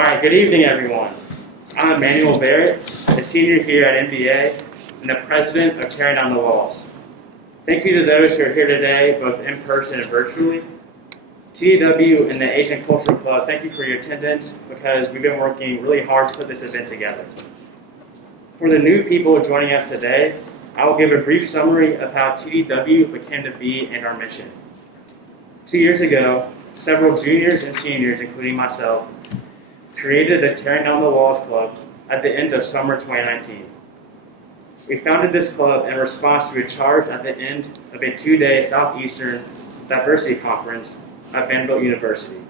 right, good evening, everyone. I'm Emmanuel Barrett, a senior here at MBA and the president of Tearing Down the Walls. Thank you to those who are here today, both in person and virtually. TDW and the Asian Cultural Club, thank you for your attendance because we've been working really hard to put this event together. For the new people joining us today, I will give a brief summary of how TDW became to be and our mission. 2 years ago, several juniors and seniors, including myself, created the Tearing Down the Walls Club at the end of summer 2019. We founded this club in response to a charge at the end of a 2-day Southeastern Diversity Conference at Vanderbilt University.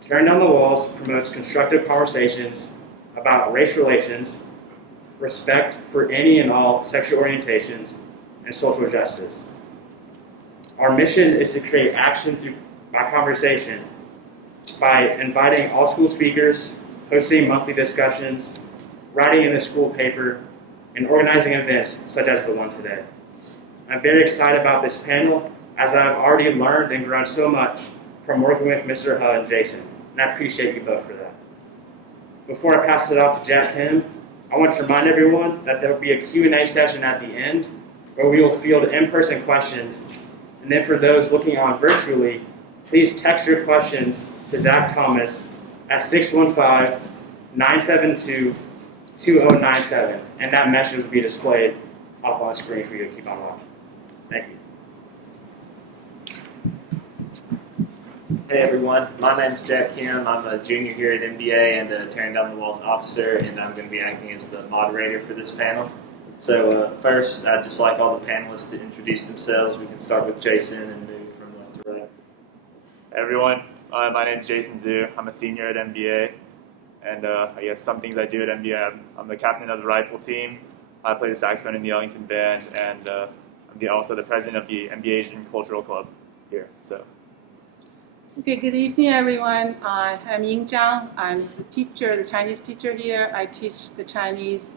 Tearing Down the Walls promotes constructive conversations about race relations, respect for any and all sexual orientations, and social justice. Our mission is to create action through by conversation by inviting all school speakers, hosting monthly discussions, writing in the school paper, and organizing events such as the one today. I'm very excited about this panel as I've already learned and grown so much from working with Mr. He and Jason, and I appreciate you both for that. Before I pass it off to Jack Kim, I want to remind everyone that there will be a Q&A session at the end where we will field in-person questions, and then for those looking on virtually, please text your questions to Zach Thomas at 615-972-2097, and that message will be displayed up on the screen for you to keep on watching. Thank you. Hey everyone, my name is Jack Kim. I'm a junior here at MBA and a Tearing Down the Walls officer, and I'm going to be acting as the moderator for this panel. So first, I'd just like all the panelists to introduce themselves. We can start with Jason and move from left to right. Hey everyone, my name is Jason Zhu. I'm a senior at MBA, and I guess some things I do at MBA, I'm the captain of the rifle team. I play the saxophone in the Ellington Band, and I'm also the president of the MBA Asian Cultural Club here. So. Okay, good evening, everyone. I'm Ying Zhang. I'm the teacher, the Chinese teacher here. I teach the Chinese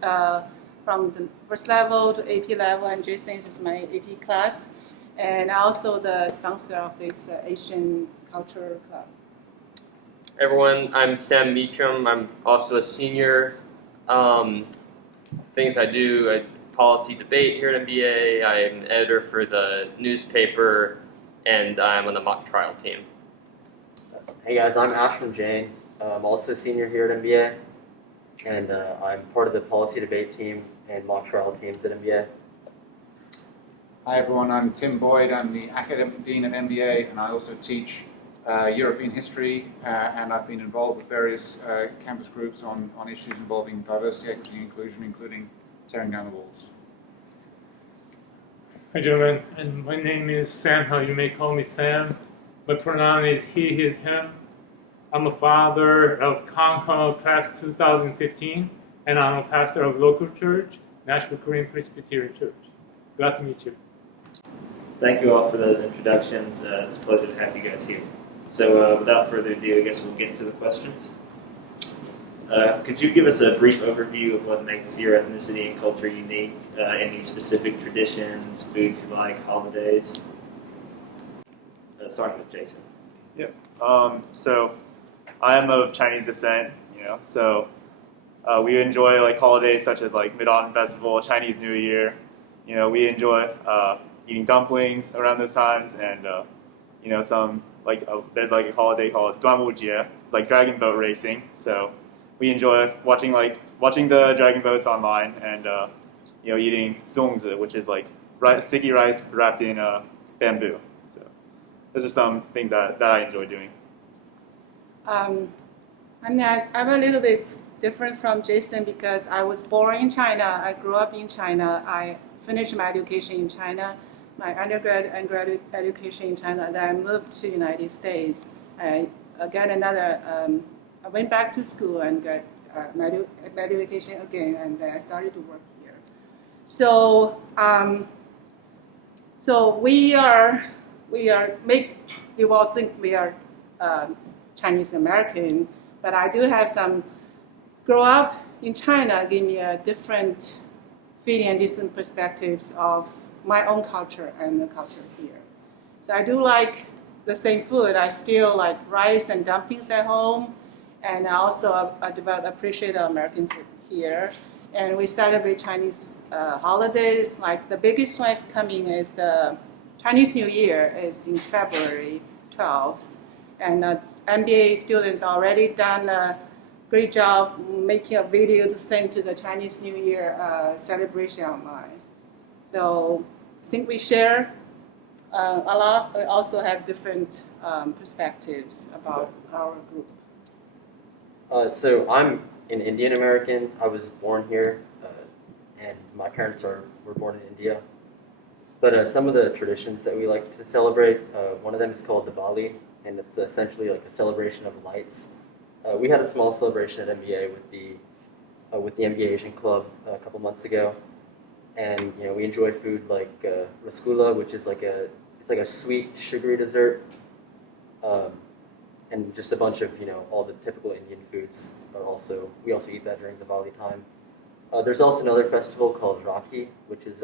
from the first level to AP level, and Jason is my AP class. And also the sponsor of this Asian Culture Club. Everyone, I'm Sam Meacham. I'm also a senior. Things I do, I policy debate here at MBA. I'm an editor for the newspaper, and I'm on the mock trial team. Hey guys, I'm Ashwin Jain. I'm also a senior here at MBA, and I'm part of the policy debate team and mock trial teams at MBA. Hi everyone, I'm Tim Boyd. I'm the academic dean at MBA, and I also teach European history, and I've been involved with various campus groups on issues involving diversity, equity, and inclusion, including Tearing Down the Walls. Hi gentlemen, and my name is Sam. How you may call me Sam. My pronoun is he, his, him. I'm a father of Kang Ho class 2015, and I'm a pastor of local church, Nashville Korean Presbyterian Church. Glad to meet you. Thank you all for those introductions. It's a pleasure to have you guys here. So without further ado, I guess we'll get into the questions. Could you give us a brief overview of what makes your ethnicity and culture unique? Any specific traditions, foods you like, holidays? Starting with Jason. Yep. So I am of Chinese descent, so we enjoy like holidays such as like Mid-Autumn Festival, Chinese New Year. We enjoy eating dumplings around those times, and some there's like a holiday called Duanwujie, it's like dragon boat racing. So we enjoy watching the dragon boats online, and eating zongzi, which is like sticky rice wrapped in bamboo. Those are some things that I enjoy doing. I'm a little bit different from Jason because I was born in China. I grew up in China. I finished my education in China, my undergrad and graduate education in China. Then I moved to the United States. I went back to school and got my education again, and then I started to work here. So you will think we are Chinese American, but I do have some grow up in China give me a different feeling and different perspectives of my own culture and the culture here. So I do like the same food. I still like rice and dumplings at home, And also I developed appreciate American food here. And we celebrate Chinese holidays. Like the biggest one is coming is the Chinese New Year is in February 12th. And MBA students already done a great job making a video to send to the Chinese New Year celebration online. So I think we share a lot. We also have different perspectives about our group. So I'm an Indian American. I was born here, and my parents were born in India. But some of the traditions that we like to celebrate, one of them is called Diwali, and it's essentially like a celebration of lights. We had a small celebration at MBA with the MBA Asian Club a couple months ago, and we enjoy food like rasgulla, which is like a sweet sugary dessert, and just a bunch of all the typical Indian foods. We also eat that during Diwali time. There's also another festival called Rakhi, which is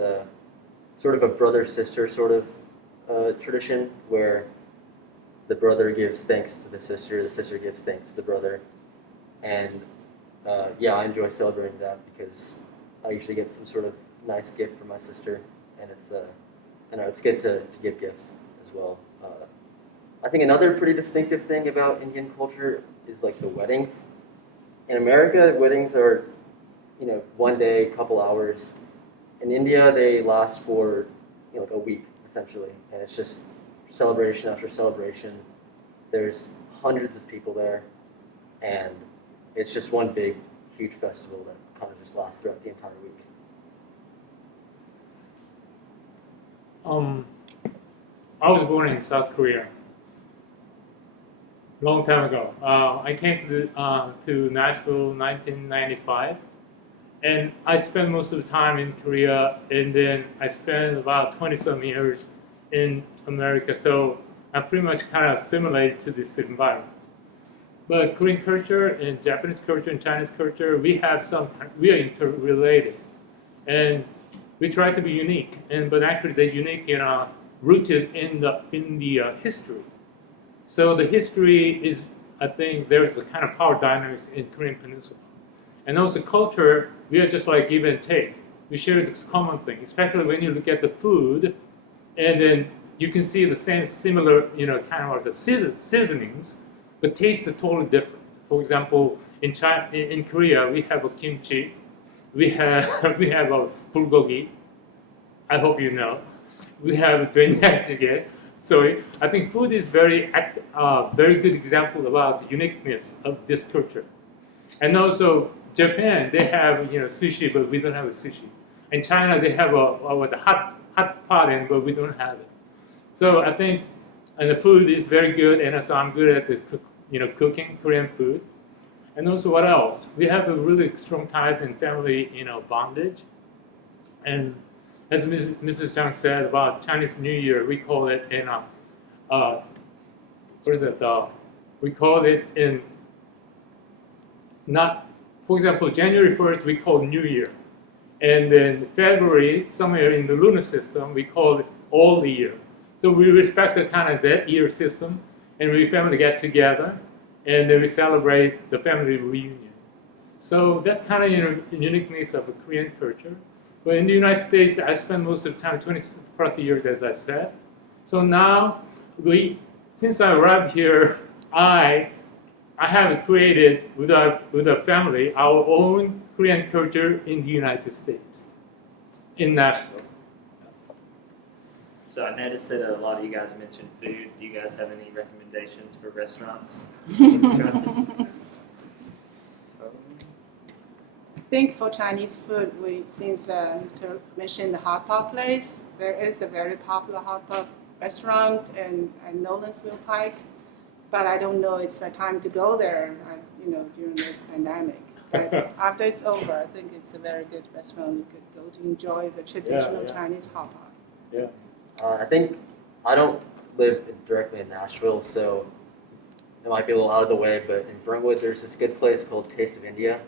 sort of a brother-sister sort of tradition where the brother gives thanks to the sister gives thanks to the brother. And I enjoy celebrating that because I usually get some sort of nice gift from my sister, and it's good to give gifts as well. I think another pretty distinctive thing about Indian culture is like the weddings. In America, weddings are, 1 day, couple hours. In India, they last for like a week essentially, and it's just celebration after celebration. There's hundreds of people there, and it's just one big, huge festival that kind of just lasts throughout the entire week. I was born in South Korea, long time ago. I came to Nashville in 1995, and I spent most of the time in Korea, and then I spent about 20-some years in America, so I'm pretty much kind of assimilated to this environment. But Korean culture and Japanese culture and Chinese culture, we are interrelated, and we try to be unique. But actually, they're unique, rooted in the history. So the history is, I think, there's a kind of power dynamics in Korean Peninsula, and also culture. We are just like give and take. We share this common thing, especially when you look at the food, and then you can see the same similar, kind of like the seasonings, but taste are totally different. For example, in Korea, we have a kimchi, we have a bulgogi. I hope you know. We have doenjang. So I think food is very good example about the uniqueness of this culture. And also Japan, they have sushi, but we don't have a sushi. In China, they have a hot pot, but we don't have it. So I think, and the food is very good, and so I'm good at the cooking Korean food. And also, what else? We have a really strong ties in family, bondage. And as Mrs. Zhang said about Chinese New Year, we call it we call it in for example, January 1st, we call New Year. And then February, somewhere in the lunar system, we call it all the year. So we respect the kind of that year system, and we family get together, and then we celebrate the family reunion. So that's kind of uniqueness of the Korean culture. But in the United States, I spent most of the time, 20 plus years, as I said. So now, since I arrived here, I have created with our family our own Korean culture in the United States, in Nashville. So I noticed that a lot of you guys mentioned food. Do you guys have any recommendations for restaurants? I think for Chinese food, since Mr. mentioned the hot pot place, there is a very popular hot pot restaurant in Nolensville Pike, but I don't know it's the time to go there, during this pandemic. But after it's over, I think it's a very good restaurant. You could go to enjoy the traditional Chinese hot pot. Yeah. I think I don't live directly in Nashville, so it might be a little out of the way, but in Brentwood, there's this good place called Taste of India.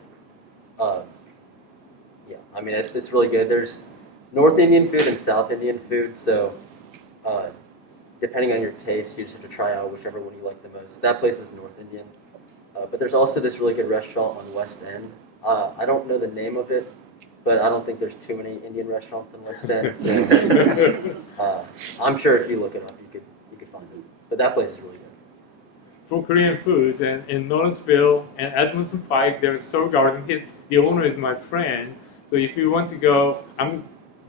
It's really good. There's North Indian food and South Indian food, so depending on your taste, you just have to try out whichever one you like the most. That place is North Indian. But there's also this really good restaurant on West End. I don't know the name of it, but I don't think there's too many Indian restaurants in West End. So I'm sure if you look it up, you could find it. But that place is really good. For Korean foods, and in Nashville and Edmondson Pike, there's Soul Garden. The owner is my friend. So if you want to go,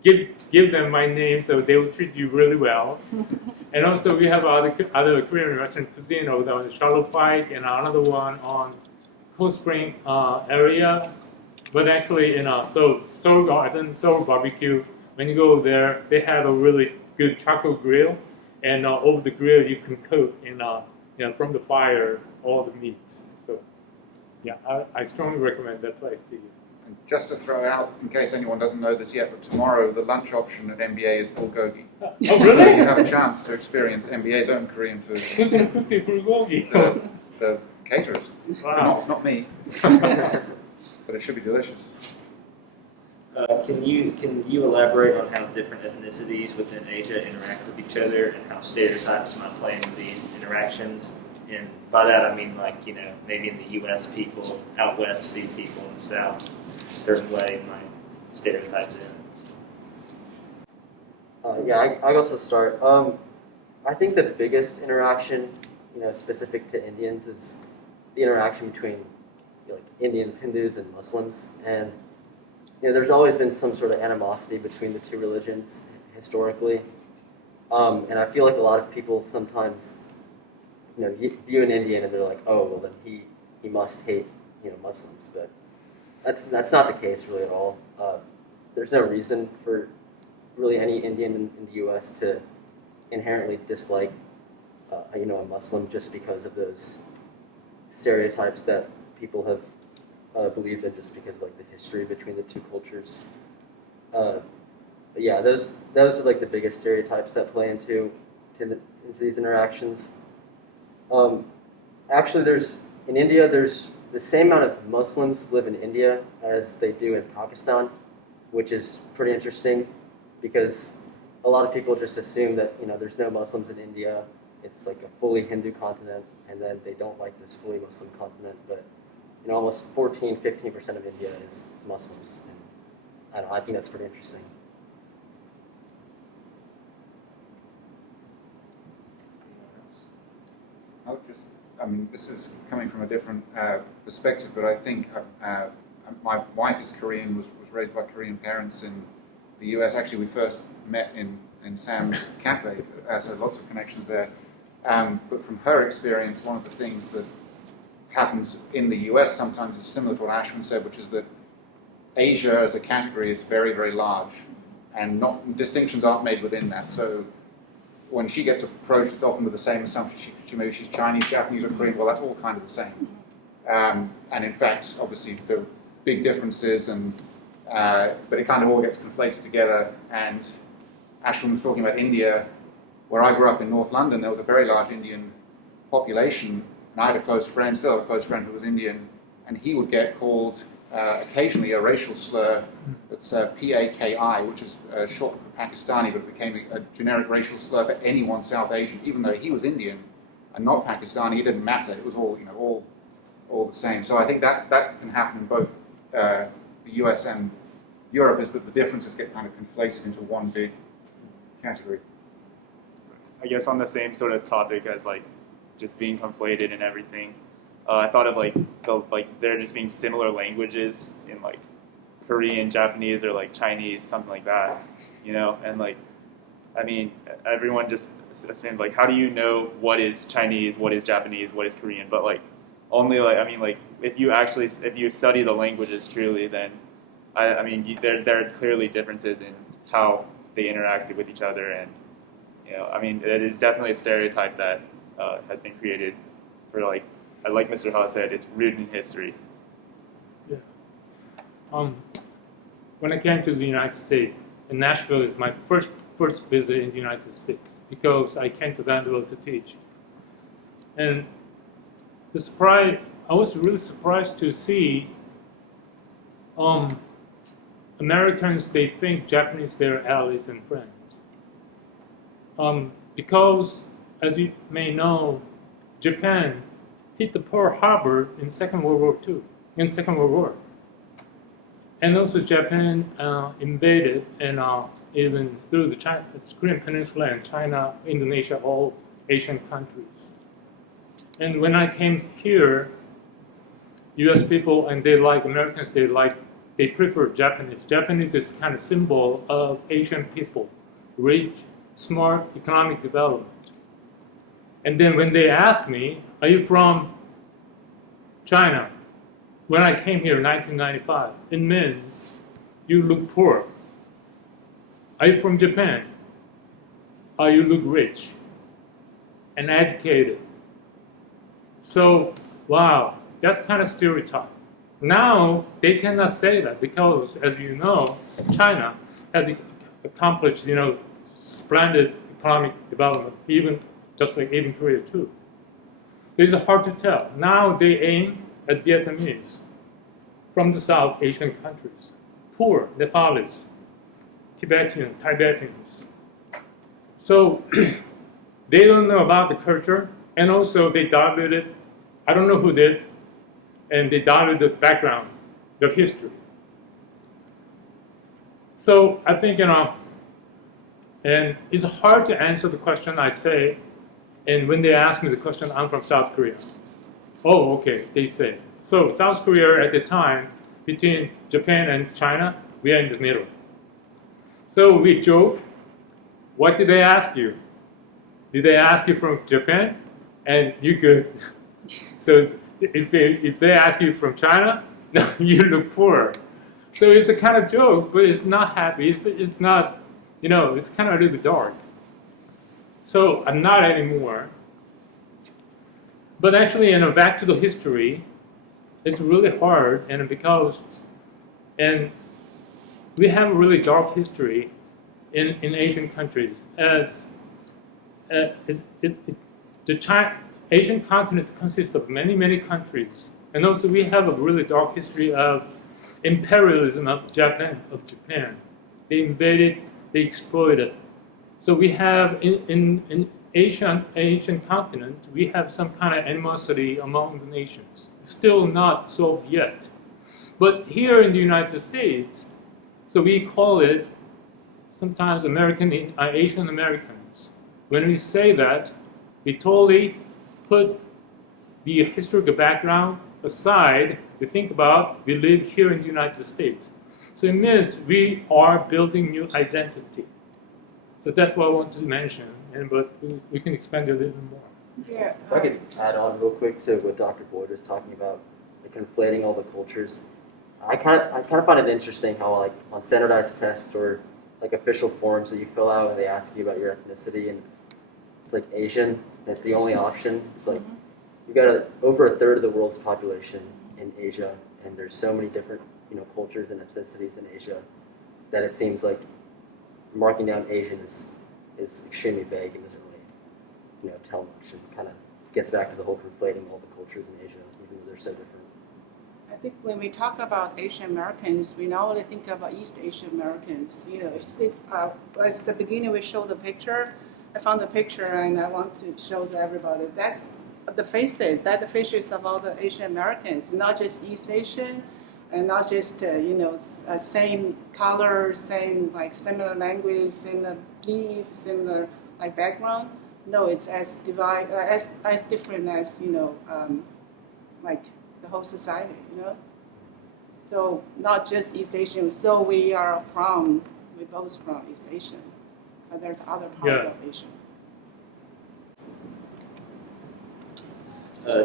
give them my name, so they will treat you really well. And also we have other Korean restaurant cuisine over there on Charlotte Pike, and another one on Cold Spring area. But actually, Soul Garden, Soul Barbecue, when you go there, they have a really good charcoal grill, and over the grill you can cook from the fire all the meats. So yeah, I strongly recommend that place to you. And just to throw out, in case anyone doesn't know this yet, but tomorrow the lunch option at MBA is bulgogi. Oh, So really? you have a chance to experience MBA's own Korean food. Who's going to cook the bulgogi? The caterers. Wow. Not me. But it should be delicious. Can you elaborate on how different ethnicities within Asia interact with each other and how stereotypes might play into these interactions? And by that I mean, like, maybe in the U.S. people out west see people in the South a certain way, might stereotype them. I guess I'll start. I think the biggest interaction, specific to Indians, is the interaction between Indians, Hindus, and Muslims. And there's always been some sort of animosity between the two religions historically. And I feel like a lot of people sometimes, view an Indian and they're like, oh, well then he must hate, Muslims. But that's not the case really at all. There's no reason for really any Indian in the U.S. to inherently dislike, a Muslim just because of those stereotypes that people have believed in, just because of the history between the two cultures. But yeah, those are the biggest stereotypes that play into these interactions. Actually, in India, there's the same amount of Muslims live in India as they do in Pakistan, which is pretty interesting because a lot of people just assume that there's no Muslims in India. It's like a fully Hindu continent, and then they don't like this fully Muslim continent. But almost 15% of India is Muslims, and I think that's pretty interesting. This is coming from a different perspective, but I think my wife is Korean, was raised by Korean parents in the US. Actually, we first met in Sam's Cafe, so lots of connections there. But from her experience, one of the things that happens in the US sometimes is similar to what Ashwin said, which is that Asia as a category is very, very large, and distinctions aren't made within that. So when she gets approached, it's often with the same assumption. Maybe she's Chinese, Japanese, or Korean. Well, that's all kind of the same. And in fact, obviously, there are big differences, but it kind of all gets conflated together. And Ashwin was talking about India. Where I grew up in North London, there was a very large Indian population, and I had a close friend, still have a close friend who was Indian, and he would get called occasionally a racial slur that's PAKI, which is short for Pakistani, but it became a generic racial slur for anyone South Asian. Even though he was Indian and not Pakistani, it didn't matter. It was all the same. So I think that can happen in both the US and Europe, is that the differences get kind of conflated into one big category. I guess on the same sort of topic as just being conflated and everything, I thought of there just being similar languages in Korean, Japanese, or Chinese, something like that, and everyone just assumes how do you know what is Chinese, what is Japanese, what is Korean, but only if you study the languages truly, then there are clearly differences in how they interacted with each other, and it is definitely a stereotype that has been created for like Mr. Ha said, it's rooted in history. Yeah. When I came to the United States, and Nashville is my first visit in the United States because I came to Vanderbilt to teach, and I was really surprised to see Americans, they think Japanese, they're allies and friends. Because, as you may know, Japan hit the Pearl Harbor in Second World War. And also Japan invaded and even through the Korean Peninsula and China, Indonesia, all Asian countries. And when I came here, U.S. people and they like Americans, they prefer Japanese. Japanese is kind of symbol of Asian people, rich, smart, economic development. And then when they asked me, "Are you from China?" When I came here in 1995, it means you look poor. Are you from Japan? You look rich and educated. So, wow, that's kind of stereotype. Now, they cannot say that because, as you know, China has accomplished, splendid economic development, even Korea too. It's hard to tell. Now they aim at Vietnamese from the South Asian countries, poor Nepalis, Tibetans. So they don't know about the culture, and also they diluted, I don't know who did, and they diluted the background, the history. So I think, and it's hard to answer the question I say, and when they ask me the question, I'm from South Korea. Oh, okay, they say. So South Korea at the time, between Japan and China, we are in the middle. So we joke, what did they ask you? Did they ask you from Japan? And you could, so if they ask you from China, you look poor. So it's a kind of joke, but it's not happy. It's not, it's kind of a little bit dark. So I'm not anymore. But actually, back to the history, it's really hard, and we have a really dark history in Asian countries. As the Asian continent consists of many countries, and also we have a really dark history of imperialism of Japan. They invaded, they exploited. So we have in Asian continent, we have some kind of animosity among the nations. Still not solved yet. But here in the United States, so we call it sometimes Asian Americans. When we say that, we totally put the historical background aside. We think about we live here in the United States. So it means we are building new identity. So that's what I want to mention, but we can expand it a little more. Yeah. If I could add on real quick to what Dr. Boyd was talking about, conflating all the cultures. I kind of find it interesting how on standardized tests or official forms that you fill out and they ask you about your ethnicity and it's Asian and it's the only option. It's you got over a third of the world's population in Asia, and there's so many different cultures and ethnicities in Asia that it seems like marking down Asian is extremely vague and doesn't really tell much. It kind of gets back to the whole conflating all the cultures in Asia, even though they're so different. I think when we talk about Asian Americans, we not only think about East Asian Americans. At the beginning we showed the picture. I found the picture and I want to show to everybody. That's the faces. That's the faces of all the Asian Americans, not just East Asian, and not just same color, same similar language, similar belief, similar background. No, it's as different as the whole society, So not just East Asian. So we both from East Asian, but there's other parts of Asia.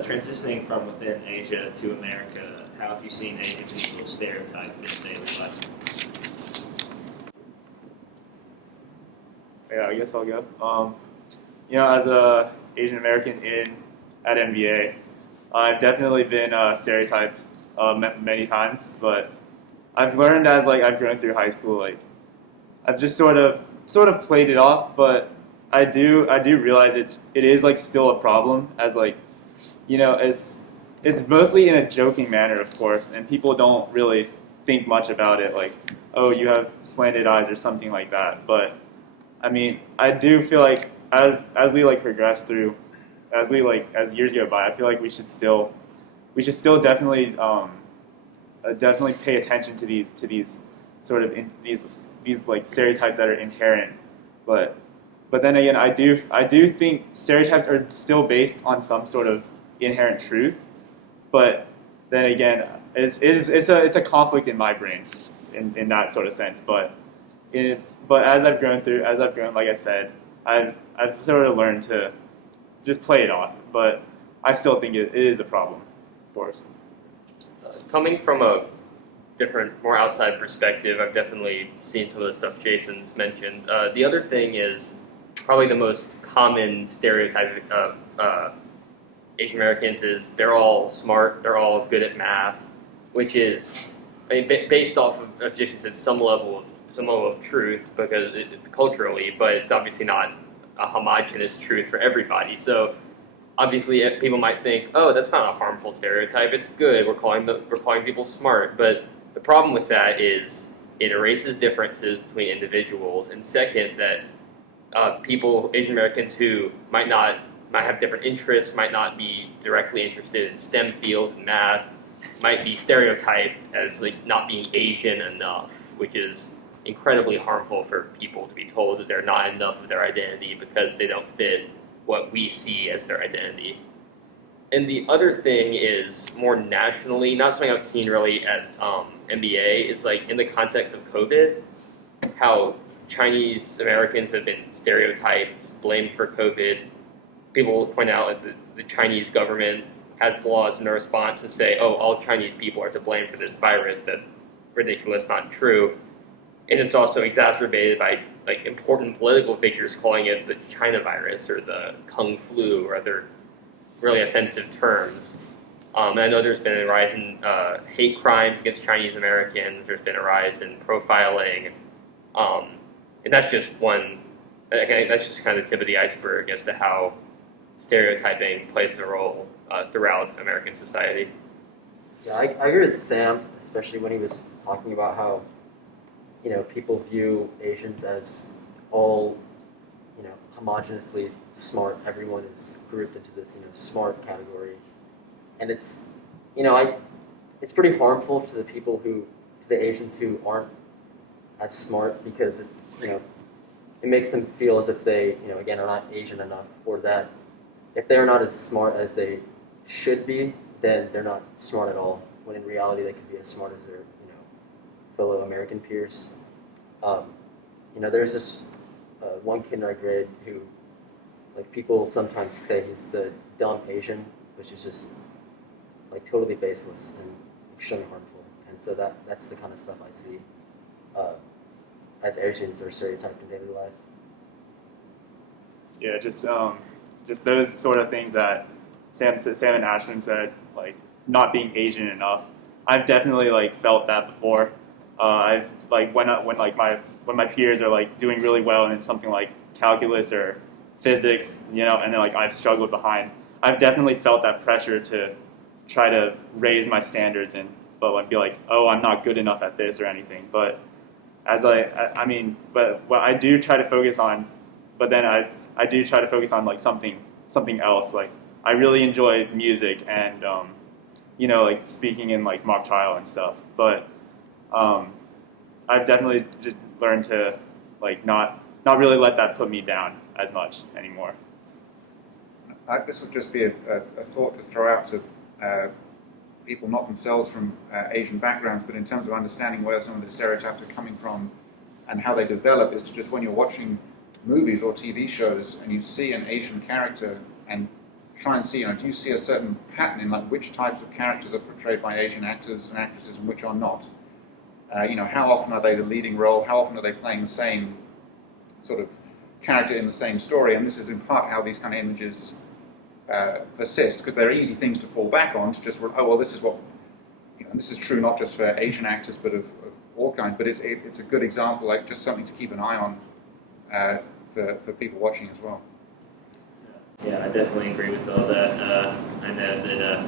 Transitioning from within Asia to America, how have you seen Asian people stereotyped in daily life? Yeah, I guess I'll go. As a Asian American at MBA, I've definitely been stereotyped many times, but I've learned as I've grown through high school, I've just sort of played it off, but I do realize it is still a problem as it's mostly in a joking manner, of course, and people don't really think much about it, oh, you have slanted eyes or something like that. But I mean, I do feel as we progress through as years go by, I feel like we should still definitely definitely pay attention to these sort of these like stereotypes that are inherent. But then again, I do think stereotypes are still based on some sort of inherent truth. But then again, it's a conflict in my brain in that sort of sense. But as I've grown, like I said, I've sort of learned to just play it off. But I still think it is a problem, of course. Coming from a different, more outside perspective, I've definitely seen some of the stuff Jason's mentioned. The other thing is probably the most common stereotype of Asian Americans is they're all smart, they're all good at math, which is, I mean, based off of, as Jason said, some level of truth because culturally, but it's obviously not a homogenous truth for everybody. So obviously, people might think, oh, that's not a harmful stereotype. It's good. We're calling people smart. But the problem with that is it erases differences between individuals. And second, that Asian Americans who might have different interests, might not be directly interested in STEM fields and math, might be stereotyped as like not being Asian enough, which is incredibly harmful for people to be told that they're not enough of their identity because they don't fit what we see as their identity. And the other thing is more nationally, not something I've seen really at MBA, is like in the context of COVID, how Chinese Americans have been stereotyped, blamed for COVID. People point out that the Chinese government had flaws in their response and say, oh, all Chinese people are to blame for this virus. That's ridiculous, not true. And it's also exacerbated by like important political figures calling it the China virus or the Kung flu or other really offensive terms. And I know there's been a rise in hate crimes against Chinese Americans. There's been a rise in profiling. And that's just that's just kind of the tip of the iceberg as to how stereotyping plays a role throughout American society. Yeah, I agree with Sam, especially when he was talking about how, people view Asians as all, homogeneously smart. Everyone is grouped into this, smart category. And it's, it's pretty harmful to the Asians who aren't as smart because, it makes them feel as if they, again, are not Asian enough, or that if they're not as smart as they should be, then they're not smart at all, when in reality they could be as smart as their, fellow American peers. There's this one kid in our grade who, like, people sometimes say he's the dumb Asian, which is just, like, totally baseless and extremely harmful. And so that's the kind of stuff I see as Asians are stereotyped in daily life. Yeah, just those sort of things that Sam and Ashton said, like not being Asian enough. I've definitely like felt that before. I've like when my peers are like doing really well in something like calculus or physics, and then like I've struggled behind. I've definitely felt that pressure to try to raise my standards but be like, oh, I'm not good enough at this or anything. But but what I do try to focus on, but then I do try to focus on like something else. Like I really enjoy music and like speaking in like mock trial and stuff. But I've definitely just learned to like not really let that put me down as much anymore. This would just be a thought to throw out to people not themselves from Asian backgrounds, but in terms of understanding where some of the stereotypes are coming from and how they develop, is to just when you're watching movies or TV shows and you see an Asian character and try and see, do you see a certain pattern in like which types of characters are portrayed by Asian actors and actresses and which are not? How often are they the leading role? How often are they playing the same sort of character in the same story? And this is in part how these kind of images persist, because they're easy things to fall back on to just, this is what, and this is true not just for Asian actors but of all kinds, but it's a good example, like just something to keep an eye on for people watching as well. Yeah, I definitely agree with all that. I know that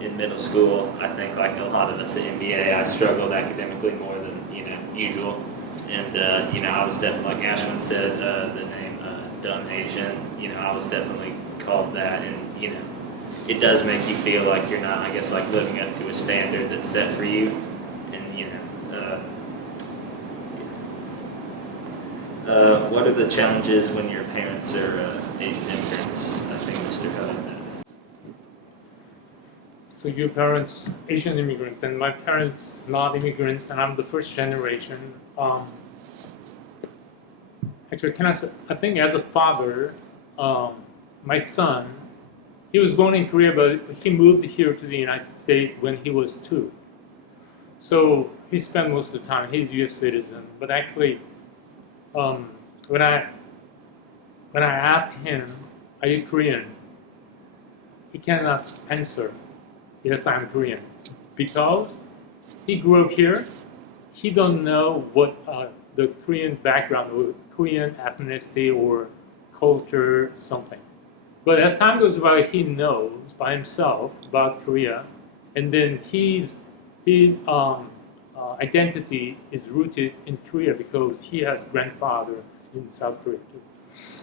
in middle school, I think like a lot of us at MBA, I struggled academically more than usual, and I was definitely, like Ashwin said, the name dumb Asian. I was definitely called that, and it does make you feel like you're not, I guess, like living up to a standard that's set for you, and what are the challenges when your parents are Asian immigrants? I think Mr. Hudson. So your parents Asian immigrants, and my parents not immigrants, and I'm the first generation. Actually, I think as a father, my son, he was born in Korea, but he moved here to the United States when he was 2. So he spent most of the time, he's a U.S. citizen. But actually, when I asked him, "Are you Korean?" he cannot answer, "Yes, I'm Korean," because he grew up here. He don't know what the Korean background or Korean ethnicity or culture, something. But as time goes by, he knows by himself about Korea, and then his identity is rooted in Korea because he has grandfather in South Korea too.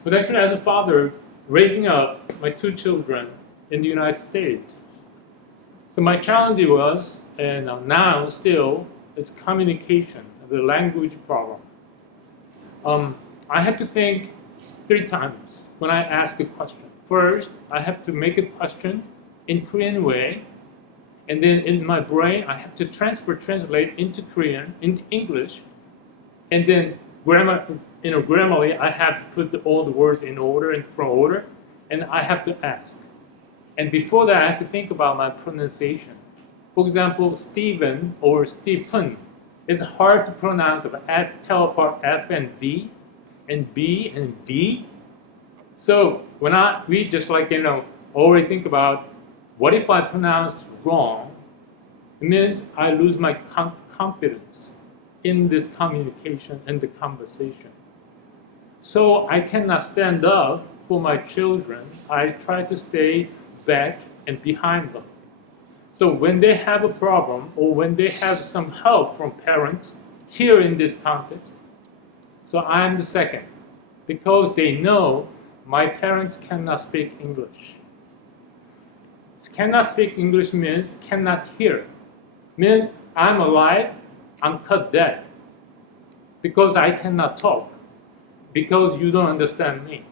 But actually, as a father, raising up my 2 children in the United States, so my challenge was, and now still, it's communication, the language problem. I have to think 3 times when I ask a question. First, I have to make a question in Korean way, and then in my brain, I have to translate into Korean, into English, and then grammarly, I have to put all the words in order and from order, and I have to ask. And before that, I have to think about my pronunciation. For example, Stephen or Stephen is hard to pronounce. Tell apart F and V, and B and D. So when we just always think about, what if I pronounce wrong? It means I lose my confidence in this communication and the conversation. So I cannot stand up for my children. I try to stay back and behind them. So when they have a problem or when they have some help from parents here in this context, so I am the second, because they know my parents cannot speak English. Cannot speak English means cannot hear. Means I'm alive, I'm cut dead. Because I cannot talk. Because you don't understand me.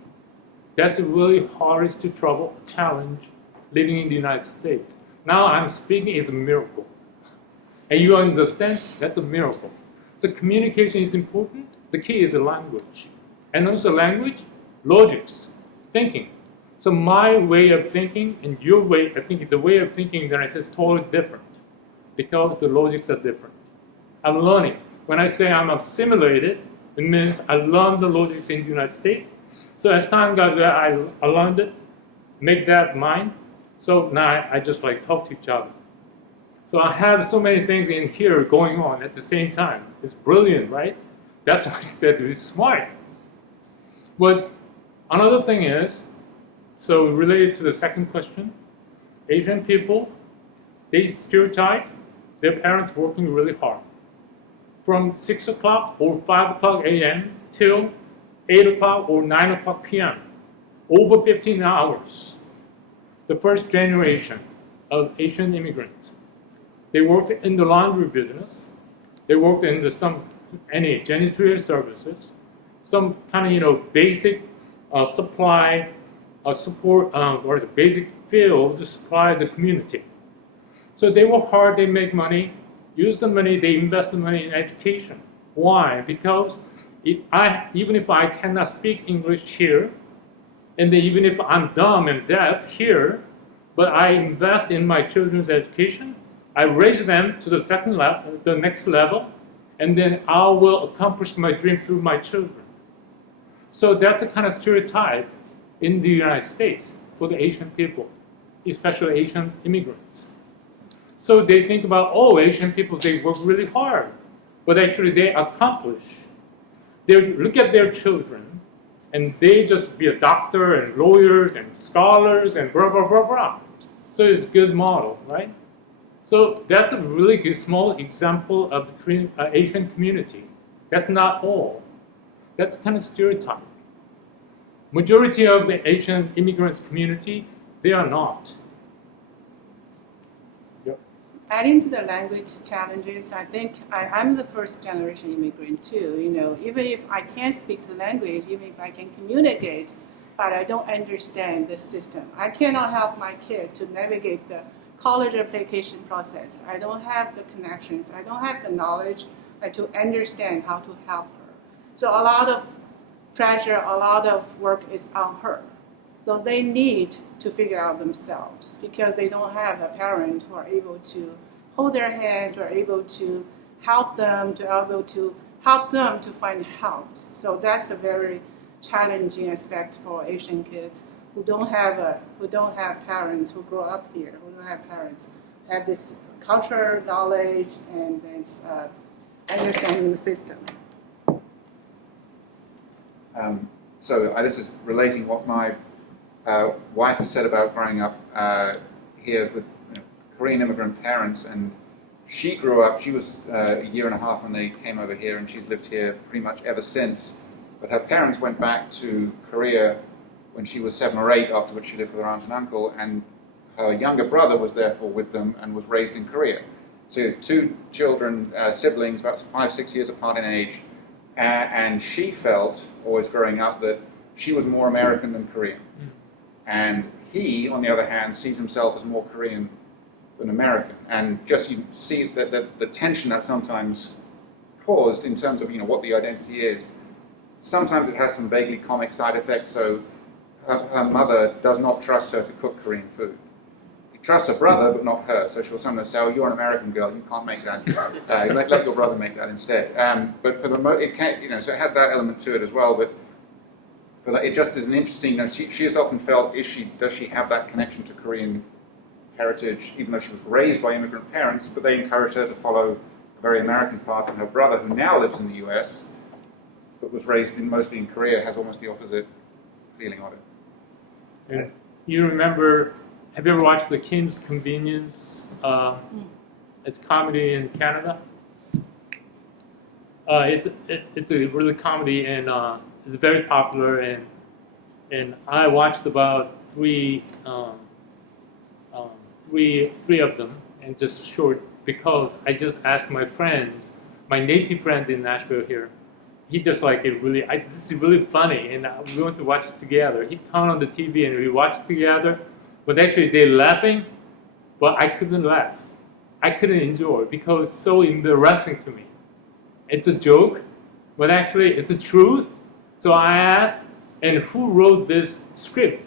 That's the really hardest challenge living in the United States. Now I'm speaking is a miracle. And you understand, that's a miracle. So communication is important. The key is the language. And also language, logics, thinking. So my way of thinking and your way of thinking, the way of thinking in the United States is totally different because the logics are different. I'm learning. When I say I'm assimilated, it means I learned the logics in the United States. So as time goes by, I learned it, make that mine. So now I just talk to each other. So I have so many things in here going on at the same time. It's brilliant, right? That's why I said it's smart. But another thing is, so related to the second question, Asian people, they stereotype their parents working really hard. From 6 o'clock or 5 o'clock a.m. till 8 o'clock or 9 o'clock p.m. Over 15 hours. The first generation of Asian immigrants. They worked in the laundry business. They worked in any janitorial services. Some kind of basic supply, support, or the basic field to supply the community. So they work hard, they make money, use the money, they invest the money in education. Why? Because even if I cannot speak English here, and then even if I'm dumb and deaf here, but I invest in my children's education, I raise them to the next level, and then I will accomplish my dream through my children. So that's the kind of stereotype in the United States for the Asian people, especially Asian immigrants. So they think about, Asian people, they work really hard, but actually they accomplish. They look at their children, and they just be a doctor and lawyers and scholars and blah, blah, blah, blah. So it's a good model, right? So that's a really good small example of the Asian community. That's not all. That's kind of stereotype. majority of the Asian immigrants community, they are not. Adding to the language challenges, I think I'm the first generation immigrant too. You know, even if I can't speak the language, even if I can communicate, but I don't understand the system. I cannot help my kid to navigate the college application process. I don't have the connections. I don't have the knowledge to understand how to help her. So a lot of pressure, a lot of work is on her. So they need to figure out themselves because they don't have a parent who are able to hold their hand, who are able to help them, to find help. So that's a very challenging aspect for Asian kids who don't have parents who grow up here, who don't have parents, have this cultural knowledge and this understanding the system. This is relating what my wife has said about growing up here with Korean immigrant parents, and she grew up, she was a year and a half when they came over here, and she's lived here pretty much ever since. But her parents went back to Korea when she was 7 or 8, after which she lived with her aunt and uncle, and her younger brother was therefore with them and was raised in Korea. So 2 children, siblings, about 5-6 years apart in age, and she felt, always growing up, that she was more American than Korean. And he, on the other hand, sees himself as more Korean than American. And just you see that the tension that sometimes caused in terms of what the identity is. Sometimes it has some vaguely comic side effects. So her mother does not trust her to cook Korean food. He trusts her brother, but not her. So she'll sometimes say, "Oh, you're an American girl. You can't make that. Let your brother make that instead." But for it can't, so it has that element to it as well. But for that, it just is an interesting. She has often felt, does she have that connection to Korean heritage, even though she was raised by immigrant parents? But they encouraged her to follow a very American path, and her brother, who now lives in the U.S. but was raised mostly in Korea, has almost the opposite feeling of it. And you remember, have you ever watched The Kim's Convenience? It's comedy in Canada. It's a really comedy, and it's very popular, and I watched about three of them, and just short, because I just asked my friends, my native friends in Nashville here. He just like it really. This is really funny, and we went to watch it together. He turned on the TV and we watched together. But actually, they're laughing, but I couldn't laugh. I couldn't enjoy it because it's so embarrassing to me. It's a joke, but actually, it's the truth. So I asked, and who wrote this script?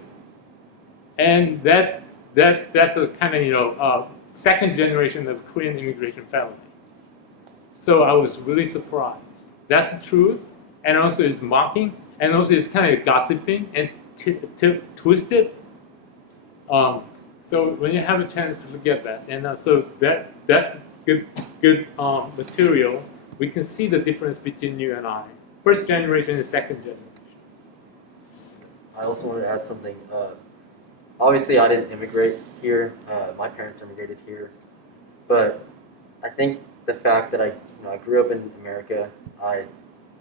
And that's a kind of second generation of Korean immigration family. So I was really surprised. That's the truth, and also it's mocking, and also it's kind of gossiping and twisted. So when you have a chance to look at that, and so that's good material. We can see the difference between you and I. First generation and second generation. I also wanted to add something. Obviously, I didn't immigrate here. My parents immigrated here, but I think the fact that I grew up in America, I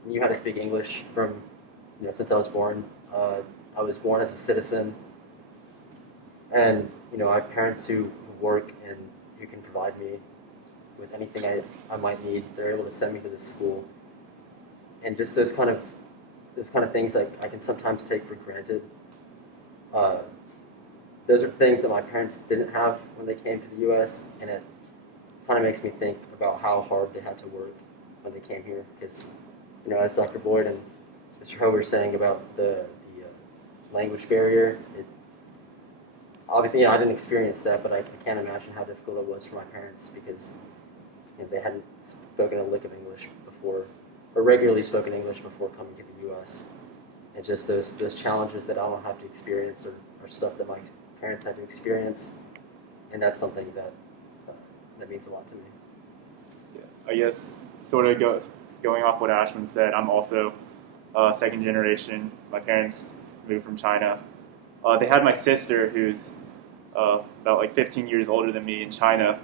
knew how to speak English from since I was born. I was born as a citizen, and I have parents who work and who can provide me with anything I might need. They're able to send me to this school, and just those kind of things I can sometimes take for granted. Those are things that my parents didn't have when they came to the U.S., and it kind of makes me think about how hard they had to work when they came here. Because, as Dr. Boyd and Mr. Ho were saying about the language barrier, obviously, I didn't experience that, but I can't imagine how difficult it was for my parents because they hadn't spoken a lick of English before, or regularly spoken English before coming to the U.S. And just those challenges that I don't have to experience are stuff that my parents had to experience, and that's something that means a lot to me. Yeah, I guess sort of going off what Ashwin said, I'm also second generation. My parents moved from China. They had my sister, who's about 15 years older than me, in China,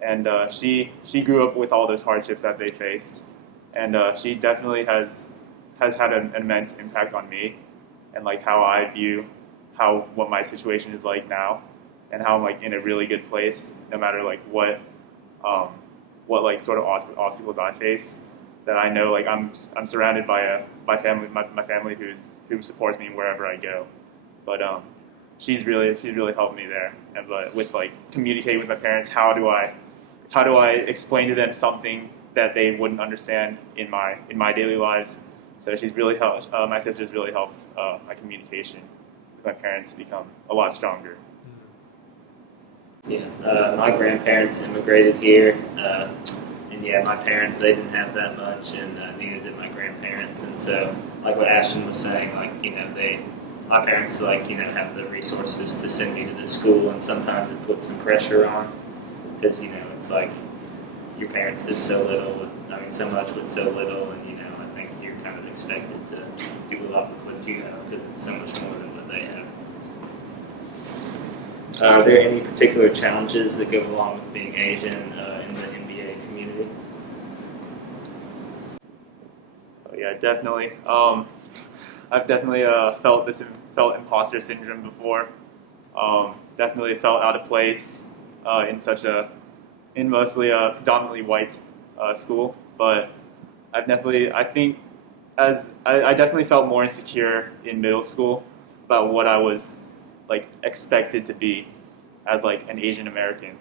and she grew up with all those hardships that they faced, and she definitely has had an immense impact on me. and like how I view what my situation is like now, and how I'm like in a really good place no matter like what like sort of obstacles I face. That I know like I'm surrounded by my family who supports me wherever I go. But she's really helped me there. And but with like communicating with my parents, how do I explain to them something that they wouldn't understand in my daily lives? So she's really helped. My sister's really helped my communication with my parents become a lot stronger. Yeah, my grandparents immigrated here, and yeah, my parents, they didn't have that much, and neither did my grandparents. And so, like what Ashton was saying, like, you know, my parents, like, you know, have the resources to send me to this school, and sometimes it puts some pressure on, because, you know, it's like your parents did so much with so little, and, you know, I think you're kind of expected to do a lot with what you have, because it's so much more than what they have. Are there any particular challenges that go along with being Asian in the MBA community? Oh, yeah, definitely. I've definitely felt imposter syndrome before. Definitely felt out of place in mostly a predominantly white school. But I definitely felt more insecure in middle school about what I was like expected to be as like an Asian American,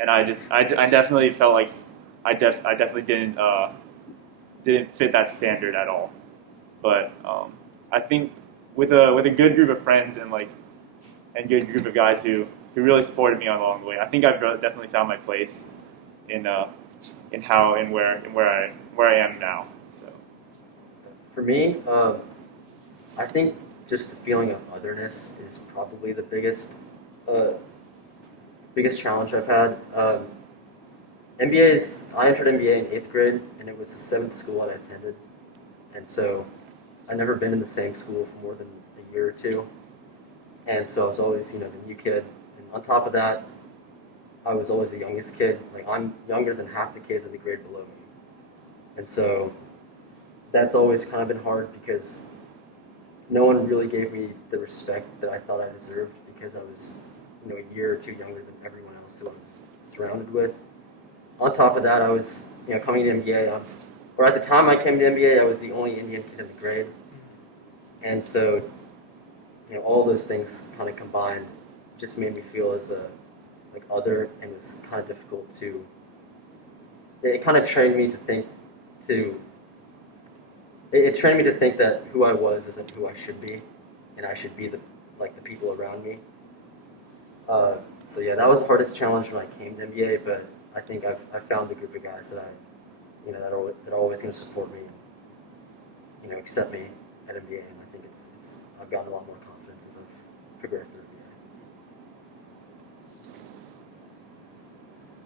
and I definitely felt like I definitely didn't fit that standard at all. But I think with a good group of friends and good group of guys who really supported me along the way, I think I've definitely found my place in where I am now. So For me, I think just the feeling of otherness is probably the biggest challenge I've had. I entered MBA in 8th grade, and it was the 7th school I attended. And so I'd never been in the same school for more than a year or two. And so I was always, you know, the new kid. And on top of that, I was always the youngest kid. Like, I'm younger than half the kids in the grade below me. And so that's always kind of been hard because no one really gave me the respect that I thought I deserved because I was, you know, a year or two younger than everyone else who I was surrounded with. On top of that, I was, you know, coming to MBA, or at the time I came to MBA, I was the only Indian kid in the grade. And so, you know, all those things kind of combined just made me feel as like other, and it was kind of difficult to, it kind of trained me to think it trained me to think that who I was isn't who I should be, and I should be the people around me. So yeah, that was the hardest challenge when I came to MBA, but I think I've found a group of guys that that are always going to support me, you know, accept me at MBA, and I think I've gotten a lot more confidence as I've progressed through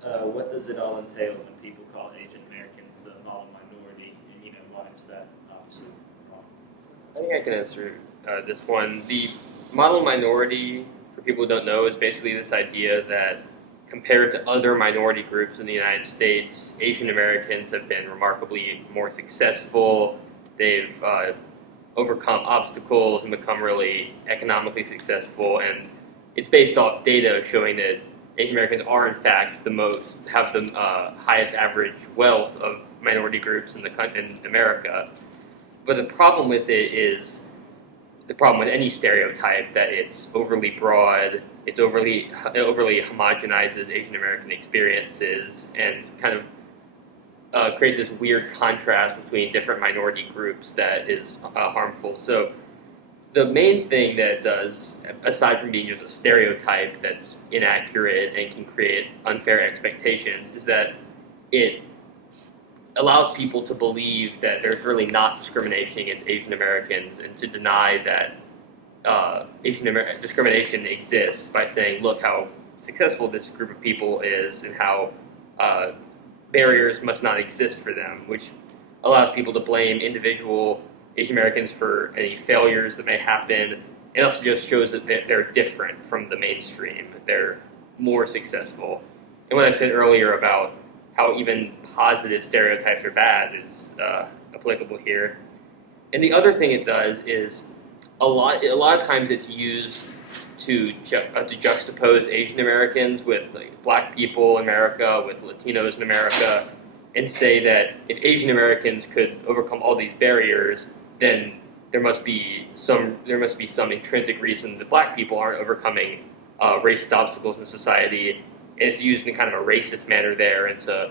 MBA. What does it all entail when people call Asian Americans the model minority, and, you know, why is that obviously wrong? I think I can answer this one. The model minority, for people who don't know, is basically this idea that compared to other minority groups in the United States, Asian Americans have been remarkably more successful. They've overcome obstacles and become really economically successful, and it's based off data showing that Asian Americans are, in fact, have the highest average wealth of minority groups in America. But the problem with it is the problem with any stereotype, that it's overly broad, it overly homogenizes Asian American experiences, and kind of creates this weird contrast between different minority groups that is harmful. So the main thing that it does, aside from being just a stereotype that's inaccurate and can create unfair expectations, is that it allows people to believe that there's really not discrimination against Asian Americans, and to deny that discrimination exists by saying, look how successful this group of people is and how barriers must not exist for them, which allows people to blame individual Asian Americans for any failures that may happen. It also just shows that they're different from the mainstream. They're more successful. And what I said earlier about how even positive stereotypes are bad is applicable here. And the other thing it does is a lot of times it's used to juxtapose Asian Americans with like Black people in America, with Latinos in America, and say that if Asian Americans could overcome all these barriers, then there must be some intrinsic reason that Black people aren't overcoming racist obstacles in society. And it's used in kind of a racist manner there, and to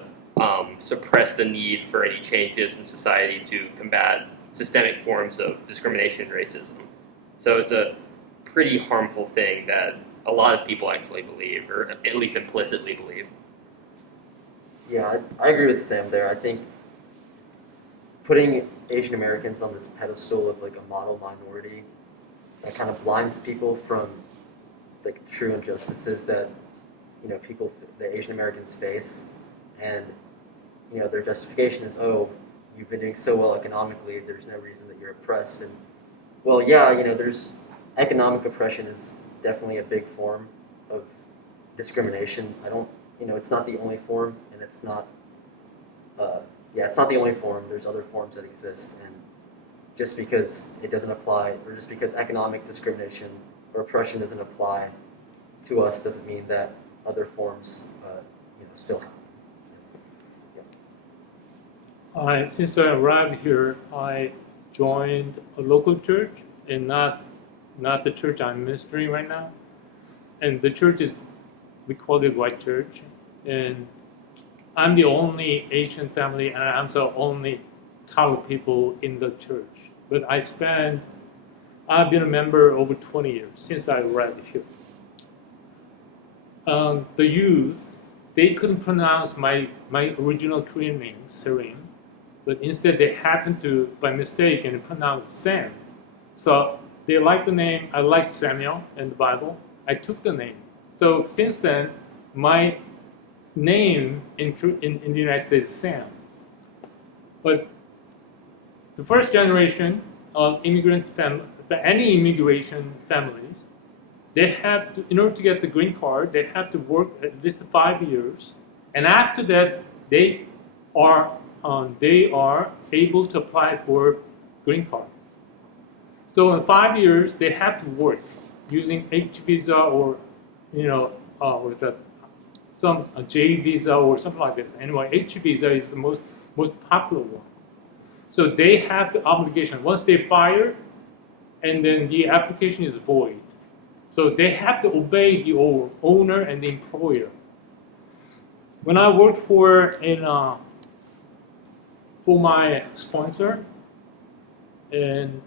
suppress the need for any changes in society to combat systemic forms of discrimination and racism. So it's a pretty harmful thing that a lot of people actually believe, or at least implicitly believe. Yeah, I agree with Sam there. I think putting Asian Americans on this pedestal of like a model minority that kind of blinds people from like true injustices that the Asian Americans face, and their justification is, oh, you've been doing so well economically, there's no reason that you're oppressed. And well, yeah, there's economic oppression is definitely a big form of discrimination. It's not the only form, and it's not the only form. There's other forms that exist, and just because it doesn't apply, or just because economic discrimination or oppression doesn't apply to us, doesn't mean that other forms, still happen. Since I arrived here, I joined a local church, and not the church I'm ministering right now. And the church we call it white church, and I'm the only Asian family, and I'm the only colored people in the church. But I've been a member over 20 years since I arrived here. The youth, they couldn't pronounce my original Korean name, Serim, but instead they happened to, by mistake, and pronounce Sam. So they liked the name. I like Samuel in the Bible. I took the name. So since then, my name in the United States is Sam. But the first generation of any immigration families, they have to, in order to get the green card, they have to work at least 5 years, and after that, they are able to apply for green card. So in 5 years, they have to work using H visa or some J visa or something like this. Anyway, H visa is the most popular one. So they have the obligation once they fire, and then the application is void. So they have to obey the owner and the employer. When I worked for my sponsor, and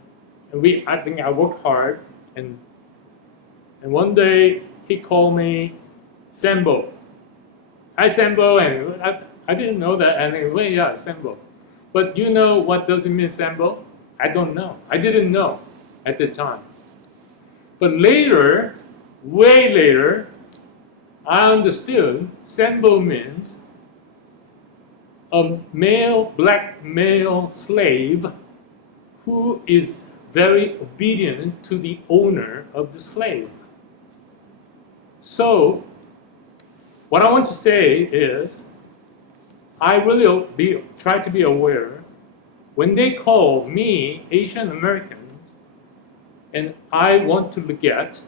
I think I worked hard, and one day he called me Sambo. Hi Sambo, and I didn't know that, and well, yeah, Sambo. But you know what does it mean, Sambo? I don't know. I didn't know at the time. But later, way later, I understood Sambo means a black male slave who is very obedient to the owner of the slave. So, what I want to say is, I really try to be aware when they call me Asian Americans, and I want to get,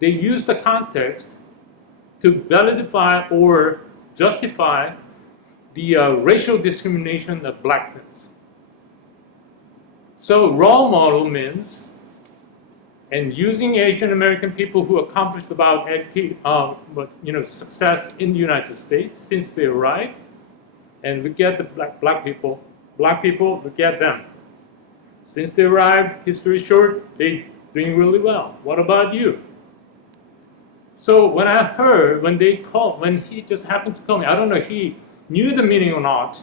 they use the context to validify or justify the racial discrimination of blackness. So role model means, and using Asian American people who accomplished about success in the United States since they arrived, and look at the black people, look at them. Since they arrived, history is short, they're doing really well. What about you? So when I heard, when he just happened to call me, I don't know if he knew the meaning or not,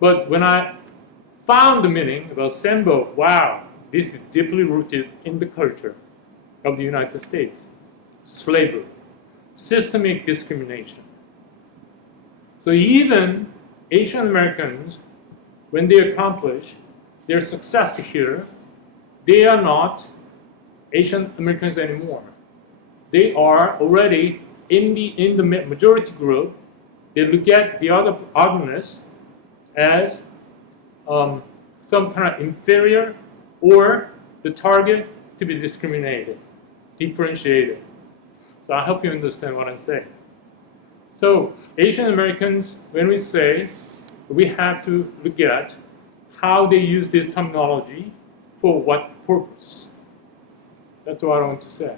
but when I found the meaning about Sambo, wow, this is deeply rooted in the culture of the United States. Slavery, systemic discrimination. So even Asian Americans, when they accomplish their success here, they are not Asian Americans anymore. They are already in the majority group. They look at the otherness as some kind of inferior or the target to be discriminated, differentiated. So I hope you understand what I'm saying. So Asian Americans, when we say we have to look at how they use this terminology for what purpose. That's what I want to say.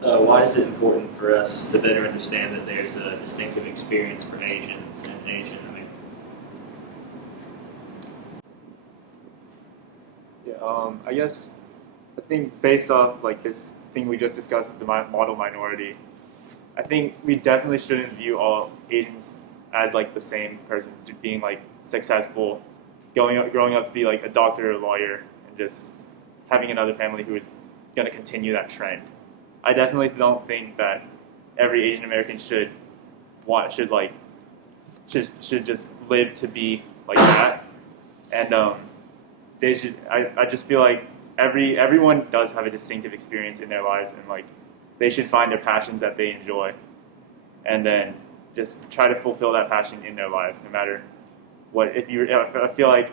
Why is it important for us to better understand that there's a distinctive experience for Asians and Asian Americans? Yeah, I think based off like this thing we just discussed, the model minority, I think we definitely shouldn't view all Asians as like the same person, to being like successful, growing up to be like a doctor or a lawyer, and just having another family who is going to continue that trend. I definitely don't think that every Asian American should just live to be like that, and they should. I just feel like everyone does have a distinctive experience in their lives, and like they should find their passions that they enjoy, and then just try to fulfill that passion in their lives, no matter what. I feel like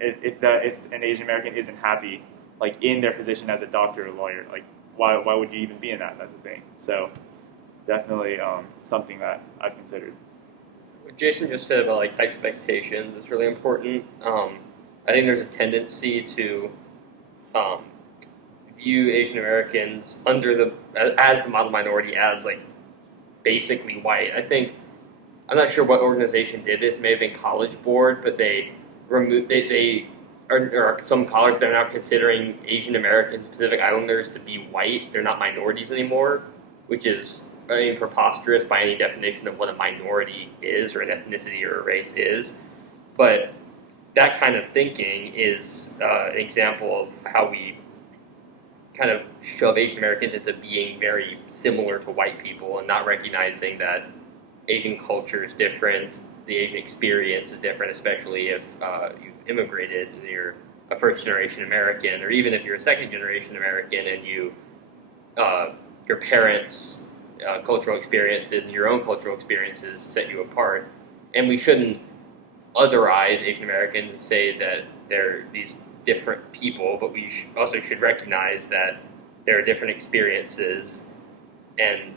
if an Asian American isn't happy, like in their position as a doctor or lawyer, like why would you even be in that? That's the thing. So definitely something that I've considered. What Jason just said about like expectations is really important. I think there's a tendency to view Asian Americans as the model minority as like basically white. I'm not sure what organization did this. It may have been College Board, but they or some colleges, they're now considering Asian Americans, Pacific Islanders, to be white. They're not minorities anymore, which is preposterous by any definition of what a minority is, or an ethnicity or a race is. But that kind of thinking is an example of how we kind of shove Asian Americans into being very similar to white people and not recognizing that Asian culture is different, the Asian experience is different, especially if you've immigrated and you're a first-generation American, or even if you're a second-generation American and your parents' cultural experiences and your own cultural experiences set you apart. And we shouldn't otherize Asian Americans and say that they're these different people, but we also should recognize that there are different experiences and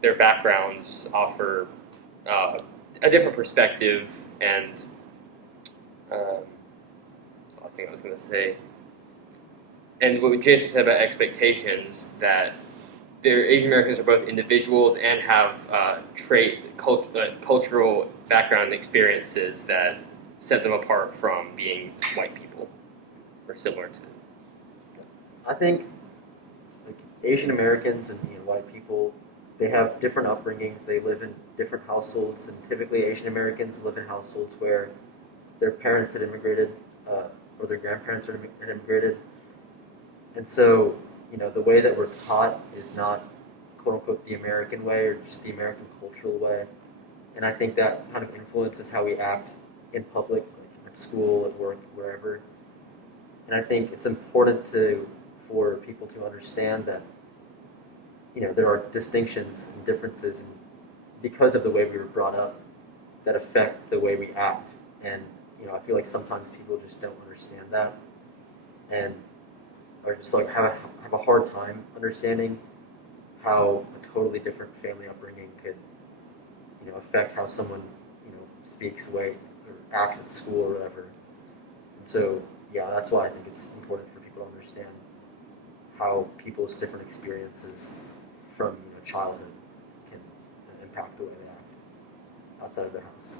their backgrounds offer a different perspective. And last thing I was going to say, and what Jason said about expectations, that Asian Americans are both individuals and have cultural background and experiences that set them apart from being white people, or similar to. I think like Asian Americans and white people, they have different upbringings. They live in different households, and typically Asian Americans live in households where their parents had immigrated or their grandparents had immigrated, and so the way that we're taught is not quote unquote the American way or just the American cultural way, and I think that kind of influences how we act in public, like at school, at work, wherever. And I think it's important for people to understand that there are distinctions and differences because of the way we were brought up that affect the way we act. And I feel like sometimes people just don't understand that, and or just like have a hard time understanding how a totally different family upbringing could affect how someone speaks, way or acts at school or whatever. And so that's why I think it's important for people to understand how people's different experiences from childhood can impact the way they act outside of their house.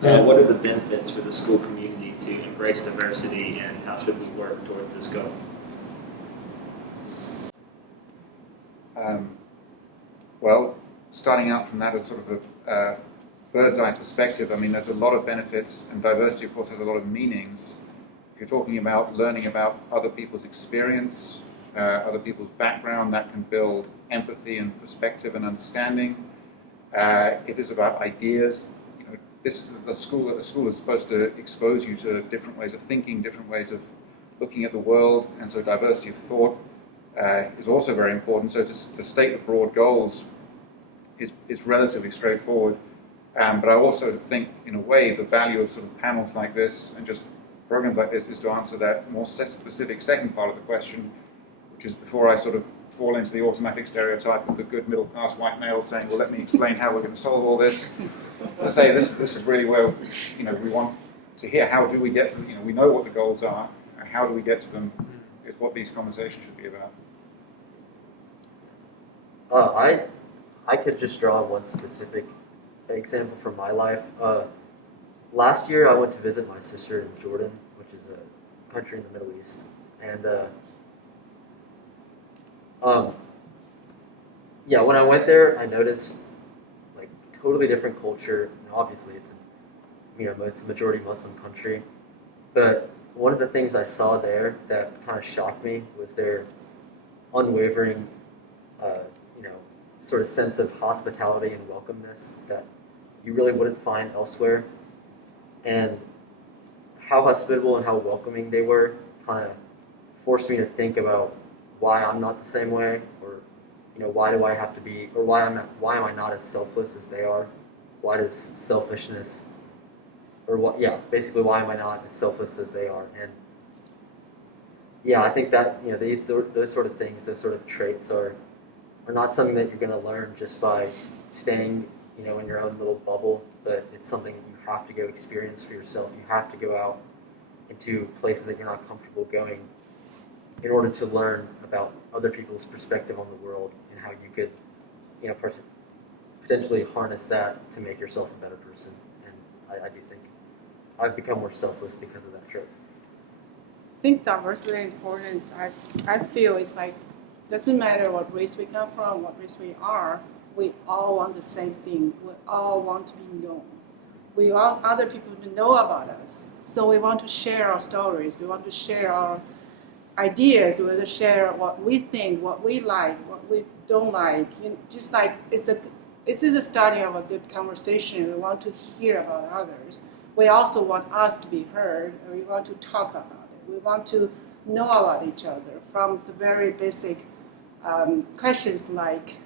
What are the benefits for the school community to embrace diversity, and how should we work towards this goal? Well, starting out from that as sort of a bird's eye perspective, I mean, there's a lot of benefits, and diversity, of course, has a lot of meanings. If you're talking about learning about other people's experience, other people's background, that can build empathy and perspective and understanding. If it's about ideas, this is the school is supposed to expose you to different ways of thinking, different ways of looking at the world, and so diversity of thought is also very important. So to state the broad goals is relatively straightforward. But I also think, in a way, the value of sort of panels like this and just programs like this is to answer that more specific second part of the question, which is before I sort of fall into the automatic stereotype of the good middle-class white male saying, well, let me explain how we're going to solve all this, to say this is really where, we want to hear how do we get to, we know what the goals are, and how do we get to them is what these conversations should be about. I could just draw one specific example from my life. Last year, I went to visit my sister in Jordan, which is a country in the Middle East, and when I went there, I noticed like totally different culture. Obviously, it's most majority Muslim country, but one of the things I saw there that kind of shocked me was their unwavering, sort of sense of hospitality and welcomeness that you really wouldn't find elsewhere, and how hospitable and how welcoming they were kind of forced me to think about why I'm not the same way, or why do I have to be, or why am I not as selfless as they are? Why does selfishness, or basically why am I not as selfless as they are? And I think that those sort of things, those sort of traits are not something that you're going to learn just by staying in your own little bubble, but it's something that you have to go experience for yourself. You have to go out into places that you're not comfortable going in order to learn about other people's perspective on the world and how you could, potentially harness that to make yourself a better person. And I do think I've become more selfless because of that trip. I think diversity is important. I feel it's like, doesn't matter what race we come from, what race we are, we all want the same thing. We all want to be known. We want other people to know about us. So we want to share our stories. We want to share our ideas. We want to share what we think, what we like, what we don't like. Just like this is the starting of a good conversation. We want to hear about others. We also want us to be heard. And we want to talk about it. We want to know about each other from the very basic questions like,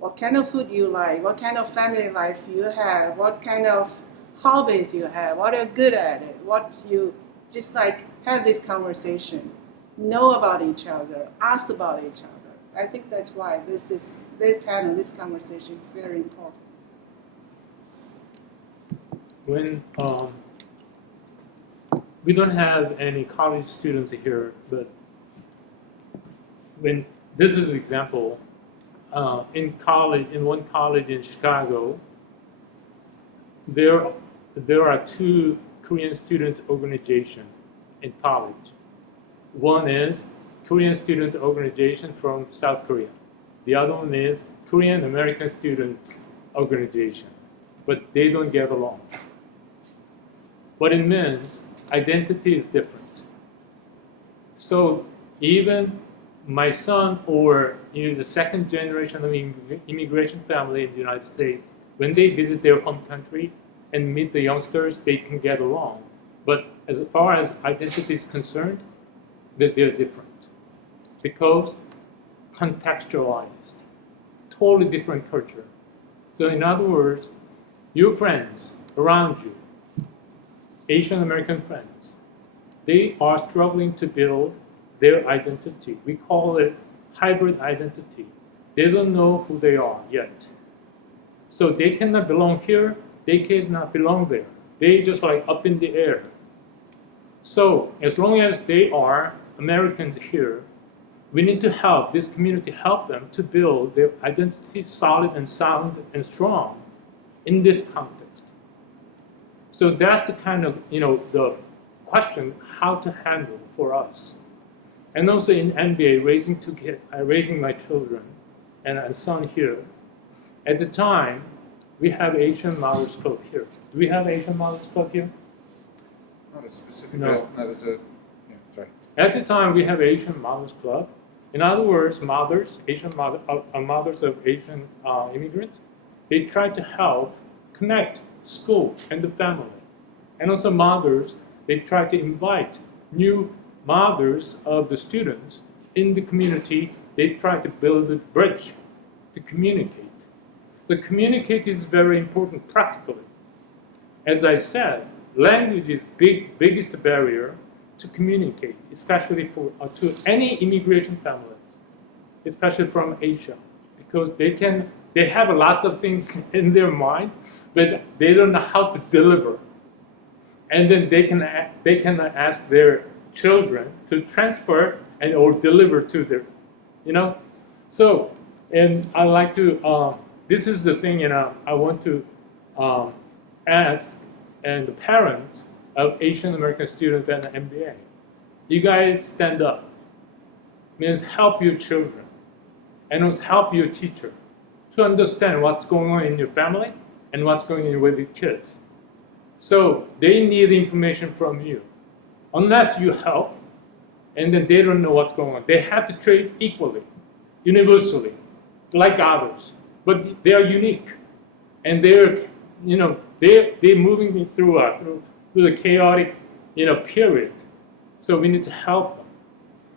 what kind of food you like, what kind of family life you have, what kind of hobbies you have, what you're good at it, what you just like have this conversation, know about each other, ask about each other. I think that's why this panel, this conversation is very important. When we don't have any college students here, but when this is an example, in one college in Chicago, there are two Korean student organizations in college. One is Korean student organization from South Korea. The other one is Korean American students organization, but they don't get along. What it means, identity is different. So even my son or the second generation of immigration family in the United States, when they visit their home country and meet the youngsters, they can get along. But as far as identity is concerned, they're different because contextualized, totally different culture. So in other words, your friends around you, Asian American friends, they are struggling to build their identity. We call it hybrid identity. They don't know who they are yet. So they cannot belong here, they cannot belong there. They just like up in the air. So as long as they are Americans here, we need to help this community, help them to build their identity solid and sound and strong in this context. So that's the kind of, the question how to handle for us. And also in MBA, raising my children and a son here. At the time, we have Asian Mothers Club here. Do we have Asian Mothers Club here? Not a specific No. person. No, there's a. Yeah, sorry. At the time, we have Asian Mothers Club. In other words, mothers of Asian immigrants, they try to help connect school and the family. And also mothers, they try to invite new mothers of the students in the community. They try to build a bridge to communicate. The communicate is very important practically. As I said, language is biggest barrier to communicate, especially to any immigration families, especially from Asia, because they have a lot of things in their mind, but they don't know how to deliver. And then they can ask their children to transfer and or deliver to their, So, and I like to. This is the thing, I want to ask and the parents of Asian American students at the MBA. You guys stand up. Means help your children and also help your teacher to understand what's going on in your family and what's going on with your kids. So they need information from you. Unless you help, and then they don't know what's going on. They have to treat equally, universally, like others. But they are unique, and they're moving through the chaotic, period. So we need to help them.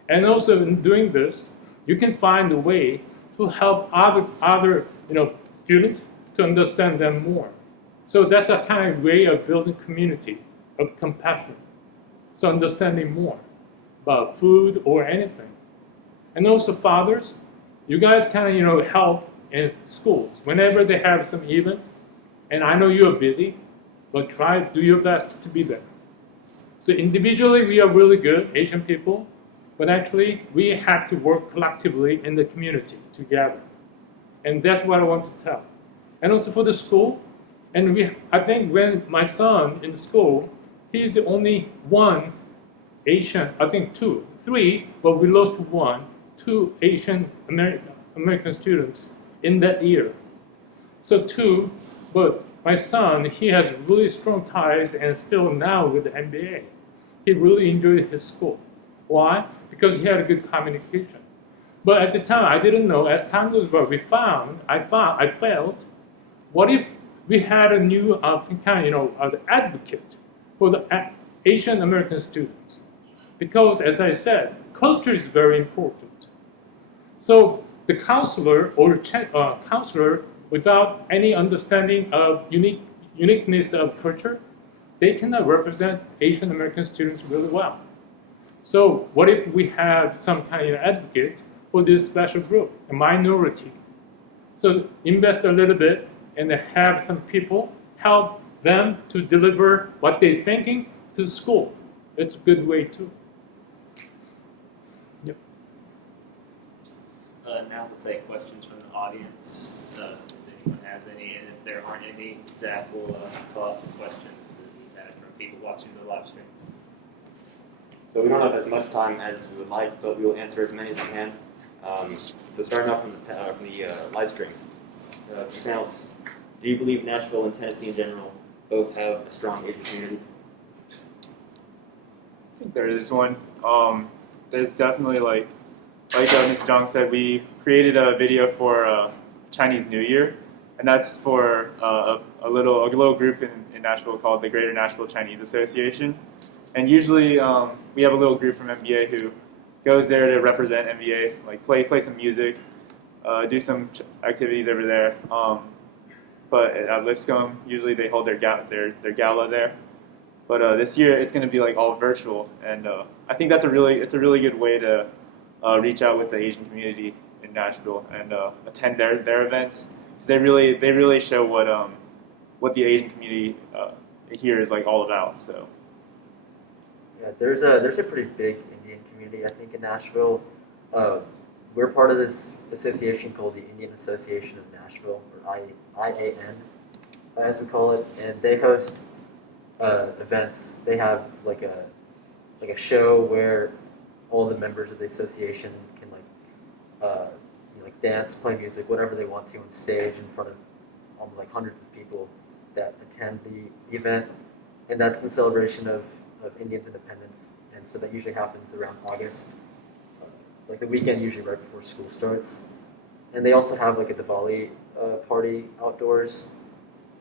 And also in doing this, you can find a way to help other students to understand them more. So that's a kind of way of building community of compassion. So understanding more about food or anything. And also fathers, you guys can help in schools whenever they have some events. And I know you're busy, but try to do your best to be there. So individually, we are really good, Asian people, but actually, we have to work collectively in the community together. And that's what I want to tell. And also for the school, and I think when my son in school, he's the only one Asian, I think three, but we lost two Asian American students in that year. So but my son, he has really strong ties and still now with the MBA. He really enjoyed his school. Why? Because he had a good communication. But at the time, I didn't know. As time goes by, I felt, what if we had a new advocate for the Asian American students? Because, as I said, culture is very important. So the counselor or counselor, without any understanding of uniqueness of culture, they cannot represent Asian American students really well. So what if we have some kind of advocate for this special group, a minority? So invest a little bit and have some people help them to deliver what they're thinking to school. It's a good way too. Yep. Now we'll take questions from the audience, if anyone has any, and if there aren't any, Zach will call out some questions that we've had from people watching the live stream. So we don't have as much time as we would like, but we will answer as many as we can. So starting off from the live stream, panelists, do you believe Nashville and Tennessee in general both have a strong Asian community? I think there is one. There's definitely like Mr. Zhang said, we created a video for Chinese New Year, and that's for a little group in Nashville called the Greater Nashville Chinese Association. And usually we have a little group from MBA who goes there to represent MBA, like play some music, do some activities over there. But at Lipscomb, usually they hold their gala there. But this year it's going to be like all virtual, and I think it's a really good way to reach out with the Asian community in Nashville and attend their events, because they really show what the Asian community here is like all about. So. Yeah, there's a pretty big Indian community, I think, in Nashville. We're part of this association called the Indian Association of Nashville, or IAN, as we call it, and they host events. They have like a show where all the members of the association can like dance, play music, whatever they want to on stage in front of like hundreds of people that attend the event, and that's in celebration of Indians' independence, and so that usually happens around August, like the weekend usually right before school starts. And they also have like a Diwali party outdoors,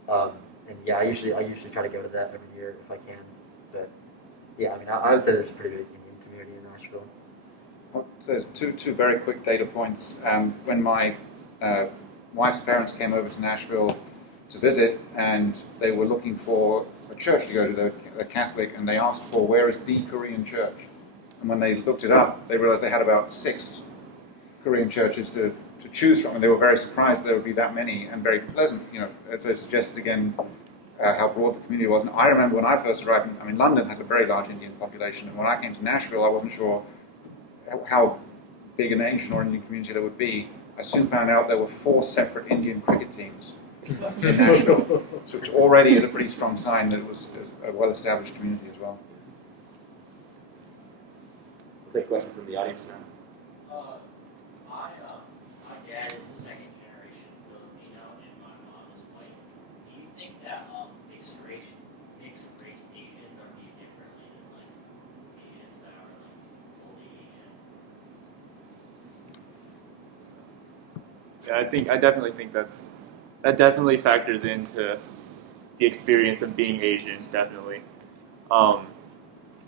and yeah, I usually try to go to that every year if I can. But yeah, I mean, I would say there's a pretty big Indian community in Nashville. So there's two very quick data points. When my wife's parents came over to Nashville to visit, and they were looking for a church to go to. They're Catholic, and they asked for, where is the Korean church? And when they looked it up, they realized they had about 6 Korean churches to choose from, and they were very surprised there would be that many, and very pleasant. So it suggested again how broad the community was. And I remember when I first arrived, London has a very large Indian population, and when I came to Nashville, I wasn't sure how big an Asian or Indian community there would be. I soon found out there were 4 separate Indian cricket teams in Nashville, so which already is a pretty strong sign that it was a well-established community as well. We'll take a question from the audience now. My dad is a second generation Filipino and my mom is white. Do you think that mixed race Asians are viewed differently than like Asians that are like fully Asian? Yeah, I definitely think that definitely factors into the experience of being Asian. Definitely,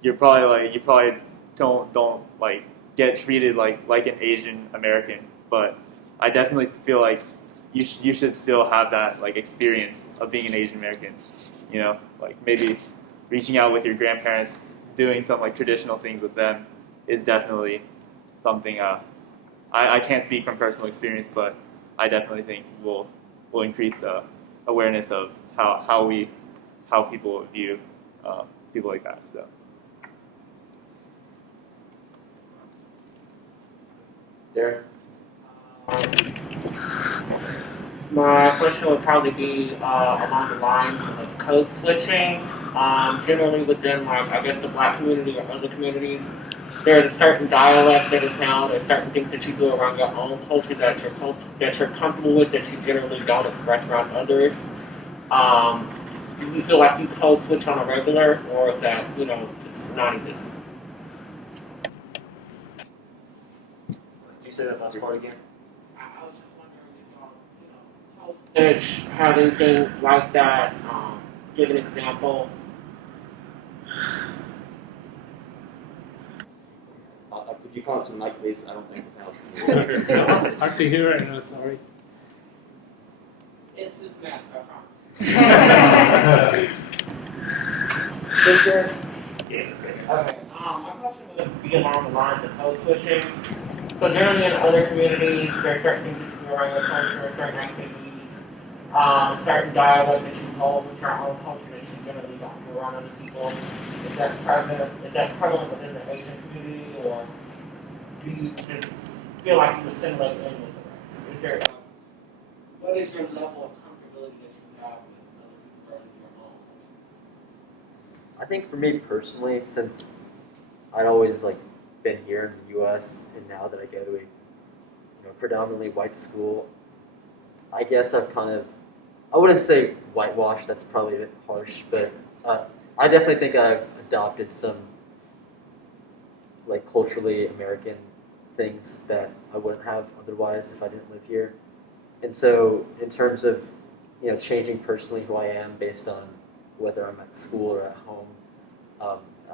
you probably don't like get treated like an Asian American, but I definitely feel like you should still have that like experience of being an Asian American. Like maybe reaching out with your grandparents, doing some like traditional things with them is definitely something. I can't speak from personal experience, but I definitely think will increase awareness of how people view people like that. So. Darren? My question would probably be along the lines of code switching. Generally within, the black community or other communities, there's a certain dialect that is now, there's certain things that you do around your own culture that you're comfortable with that you generally don't express around others. Do you feel like you code switch on a regular, or is that, just non-existent? Can you say that last part again? I was just wondering if y'all, code switch, have anything like that. Give an example. Could you come up to the mic, please? I don't think the panel's It's hard to hear right now, sorry. It's this mask, I promise. Okay. My question would be along the lines of code switching. So generally in other communities, there are certain things that you do around your culture, certain activities, certain dialect that you hold with your own culture that you generally don't do around other people. Is that prevalent within the Asian community, or do you just feel like you assimilate in with the rest? What is your level of comfortability that you have with other people versus your own culture? I think for me personally, since I'd always been here in the U.S. and now that I go to a predominantly white school, I guess I've I wouldn't say whitewashed, that's probably a bit harsh, but I definitely think I've adopted some culturally American things that I wouldn't have otherwise if I didn't live here. And so in terms of changing personally who I am based on whether I'm at school or at home,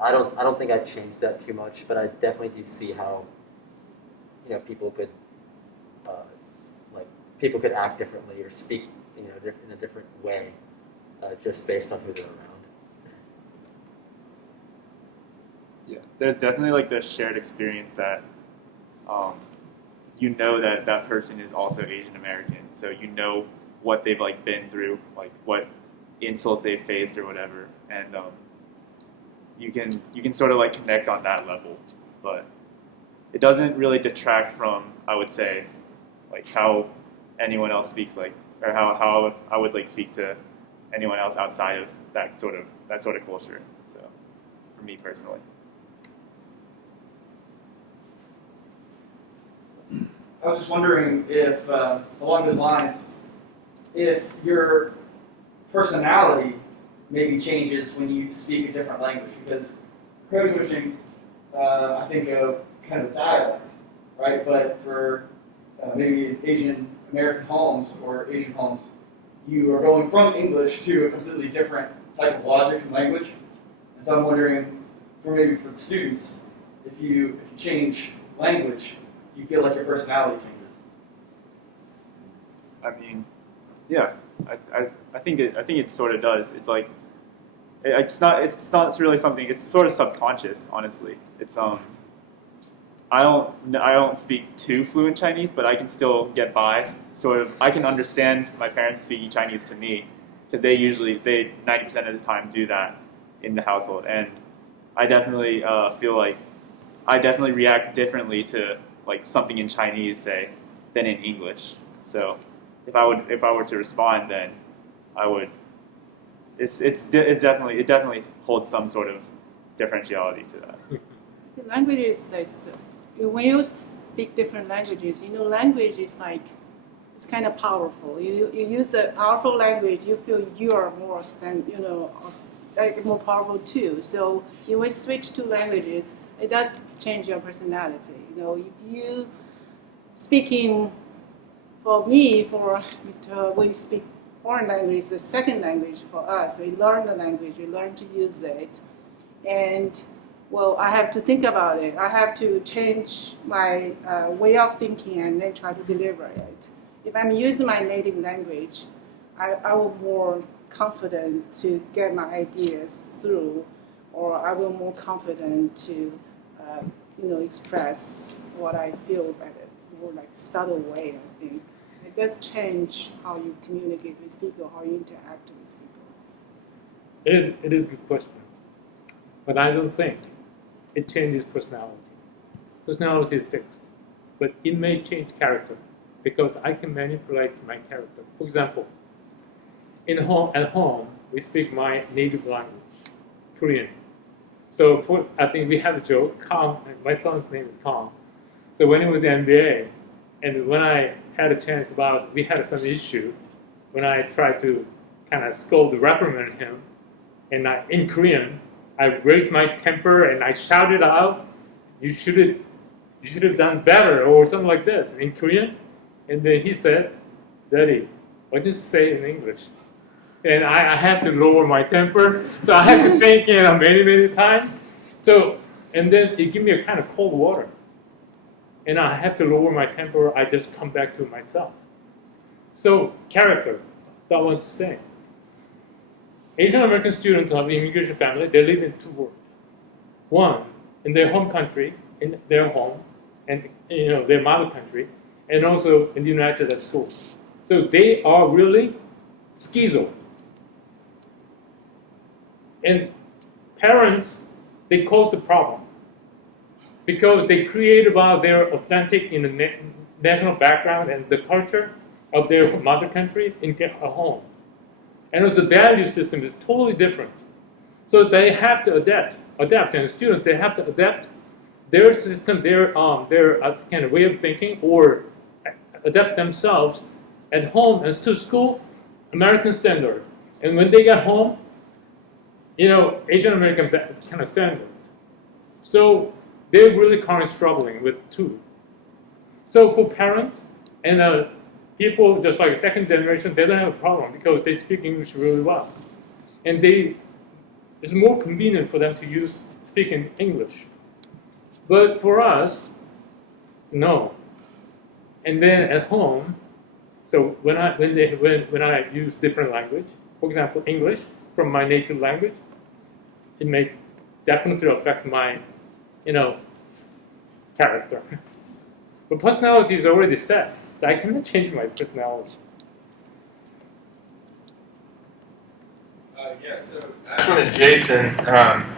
I don't think I'd change that too much, but I definitely do see how people could people could act differently or speak in a different way just based on who they're around. Yeah, there's definitely the shared experience that that person is also Asian American, so what they've been through, what insults they've faced or whatever, and you can sort of connect on that level, but it doesn't really detract from, I would say, how anyone else speaks, or how I would speak to anyone else outside of that sort of culture. So for me personally. I was just wondering if, along those lines, if your personality maybe changes when you speak a different language, because code switching, I think of kind of dialect, right? But for maybe Asian American homes or Asian homes, you are going from English to a completely different type of logic and language. And so I'm wondering, for the students, if you change language, do you feel like your personality changes? I mean, yeah, I think it sort of does. It's like it's not really something. It's sort of subconscious, honestly. It's I don't speak too fluent Chinese, but I can still get by. Sort of, I can understand my parents speaking Chinese to me because they 90% of the time do that in the household, and I definitely feel like I definitely react differently to like something in Chinese, say, than in English. So if I were to respond, then I would. It definitely holds some sort of differentiality to that. The languages is when you speak different languages, language is like it's kind of powerful. You use a powerful language, you feel you are more than like more powerful too. So when we switch to languages, it does change your personality. If you speaking for Mr. We speak foreign language, the second language for us. We learn the language, we learn to use it, and I have to think about it. I have to change my way of thinking and then try to deliver it. If I'm using my native language, I will more confident to get my ideas through, or I will more confident to, express what I feel at a more like subtle way. I think it does change how you communicate with people, how you interact with people. It is a good question, but I don't think it changes personality. Personality is fixed, but it may change character because I can manipulate my character. For example, at home, we speak my native language, Korean. So I think we have a joke, Kong, my son's name is Kong. So when it was NBA, and when I had a chance we had some issue, when I tried to kind of reprimand him, and in Korean, I raised my temper and I shouted out, you should have done better, or something like this in Korean. And then he said, Daddy, what did you say in English? And I had to lower my temper, so I had to think many, many times. So, and then it gave me a kind of cold water. And I had to lower my temper, I just come back to myself. So, character, that was to say. Asian American students of immigration family, they live in two worlds. One, in their home country, in their home, and their mother country, and also in the United States at school. So they are really schizo. And parents, they cause the problem because they create about their authentic national background and the culture of their mother country in their home. And the value system is totally different. So they have to adapt, and students, they have to adapt their system, their kind of way of thinking, or adapt themselves at home and to school, American standard. And when they get home, Asian American kind of standard. So they're really currently struggling with two. So for parents and people just like second generation, they don't have a problem because they speak English really well. And it's more convenient for them to speak in English. But for us, no. And then at home, so when I use different language, for example, English from my native language, it may definitely affect my, character. But personality is already set, so I cannot change my personality. So Ashwin and Jason,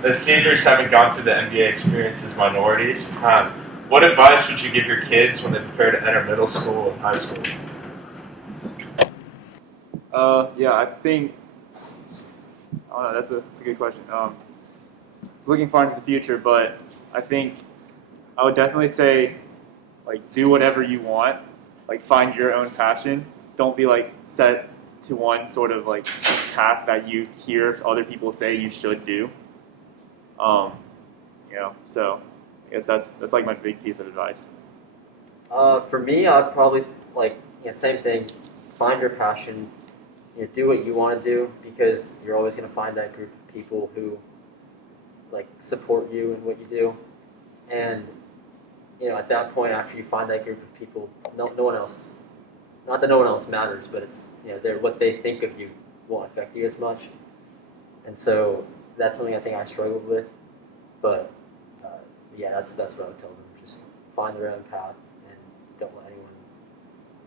as seniors having gone through the MBA experience as minorities, what advice would you give your kids when they prepare to enter middle school and high school? I think. Oh, that's a good question. It's looking far into the future, but I think I would definitely say, do whatever you want, find your own passion. Don't be set to one sort of path that you hear other people say you should do. So I guess that's my big piece of advice. For me, I'd probably same thing. Find your passion. Do what you want to do because you're always going to find that group of people who support you in what you do. And at that point, after you find that group of people, no one else not that no one else matters, but it's, what they think of you won't affect you as much. And so that's something I think I struggled with. But yeah, that's what I would tell them. Just find their own path and don't let anyone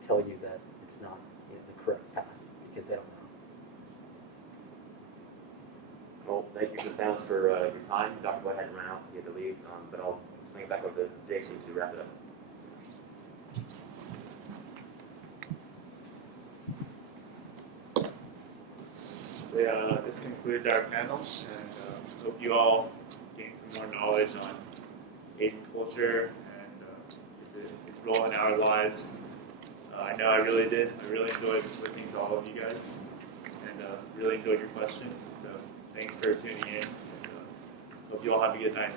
tell you that it's not the correct path because they don't know. Well, thank you to the panelists for your time. Dr. White had to run out; he had to leave, but I'll swing it back over to Jason to wrap it up. So, this concludes our panel, and hope you all gain some more knowledge on Asian culture and its role in our lives. I know I really did. I really enjoyed listening to all of you guys, and really enjoyed your questions. So thanks for tuning in, and hope you all have a good night.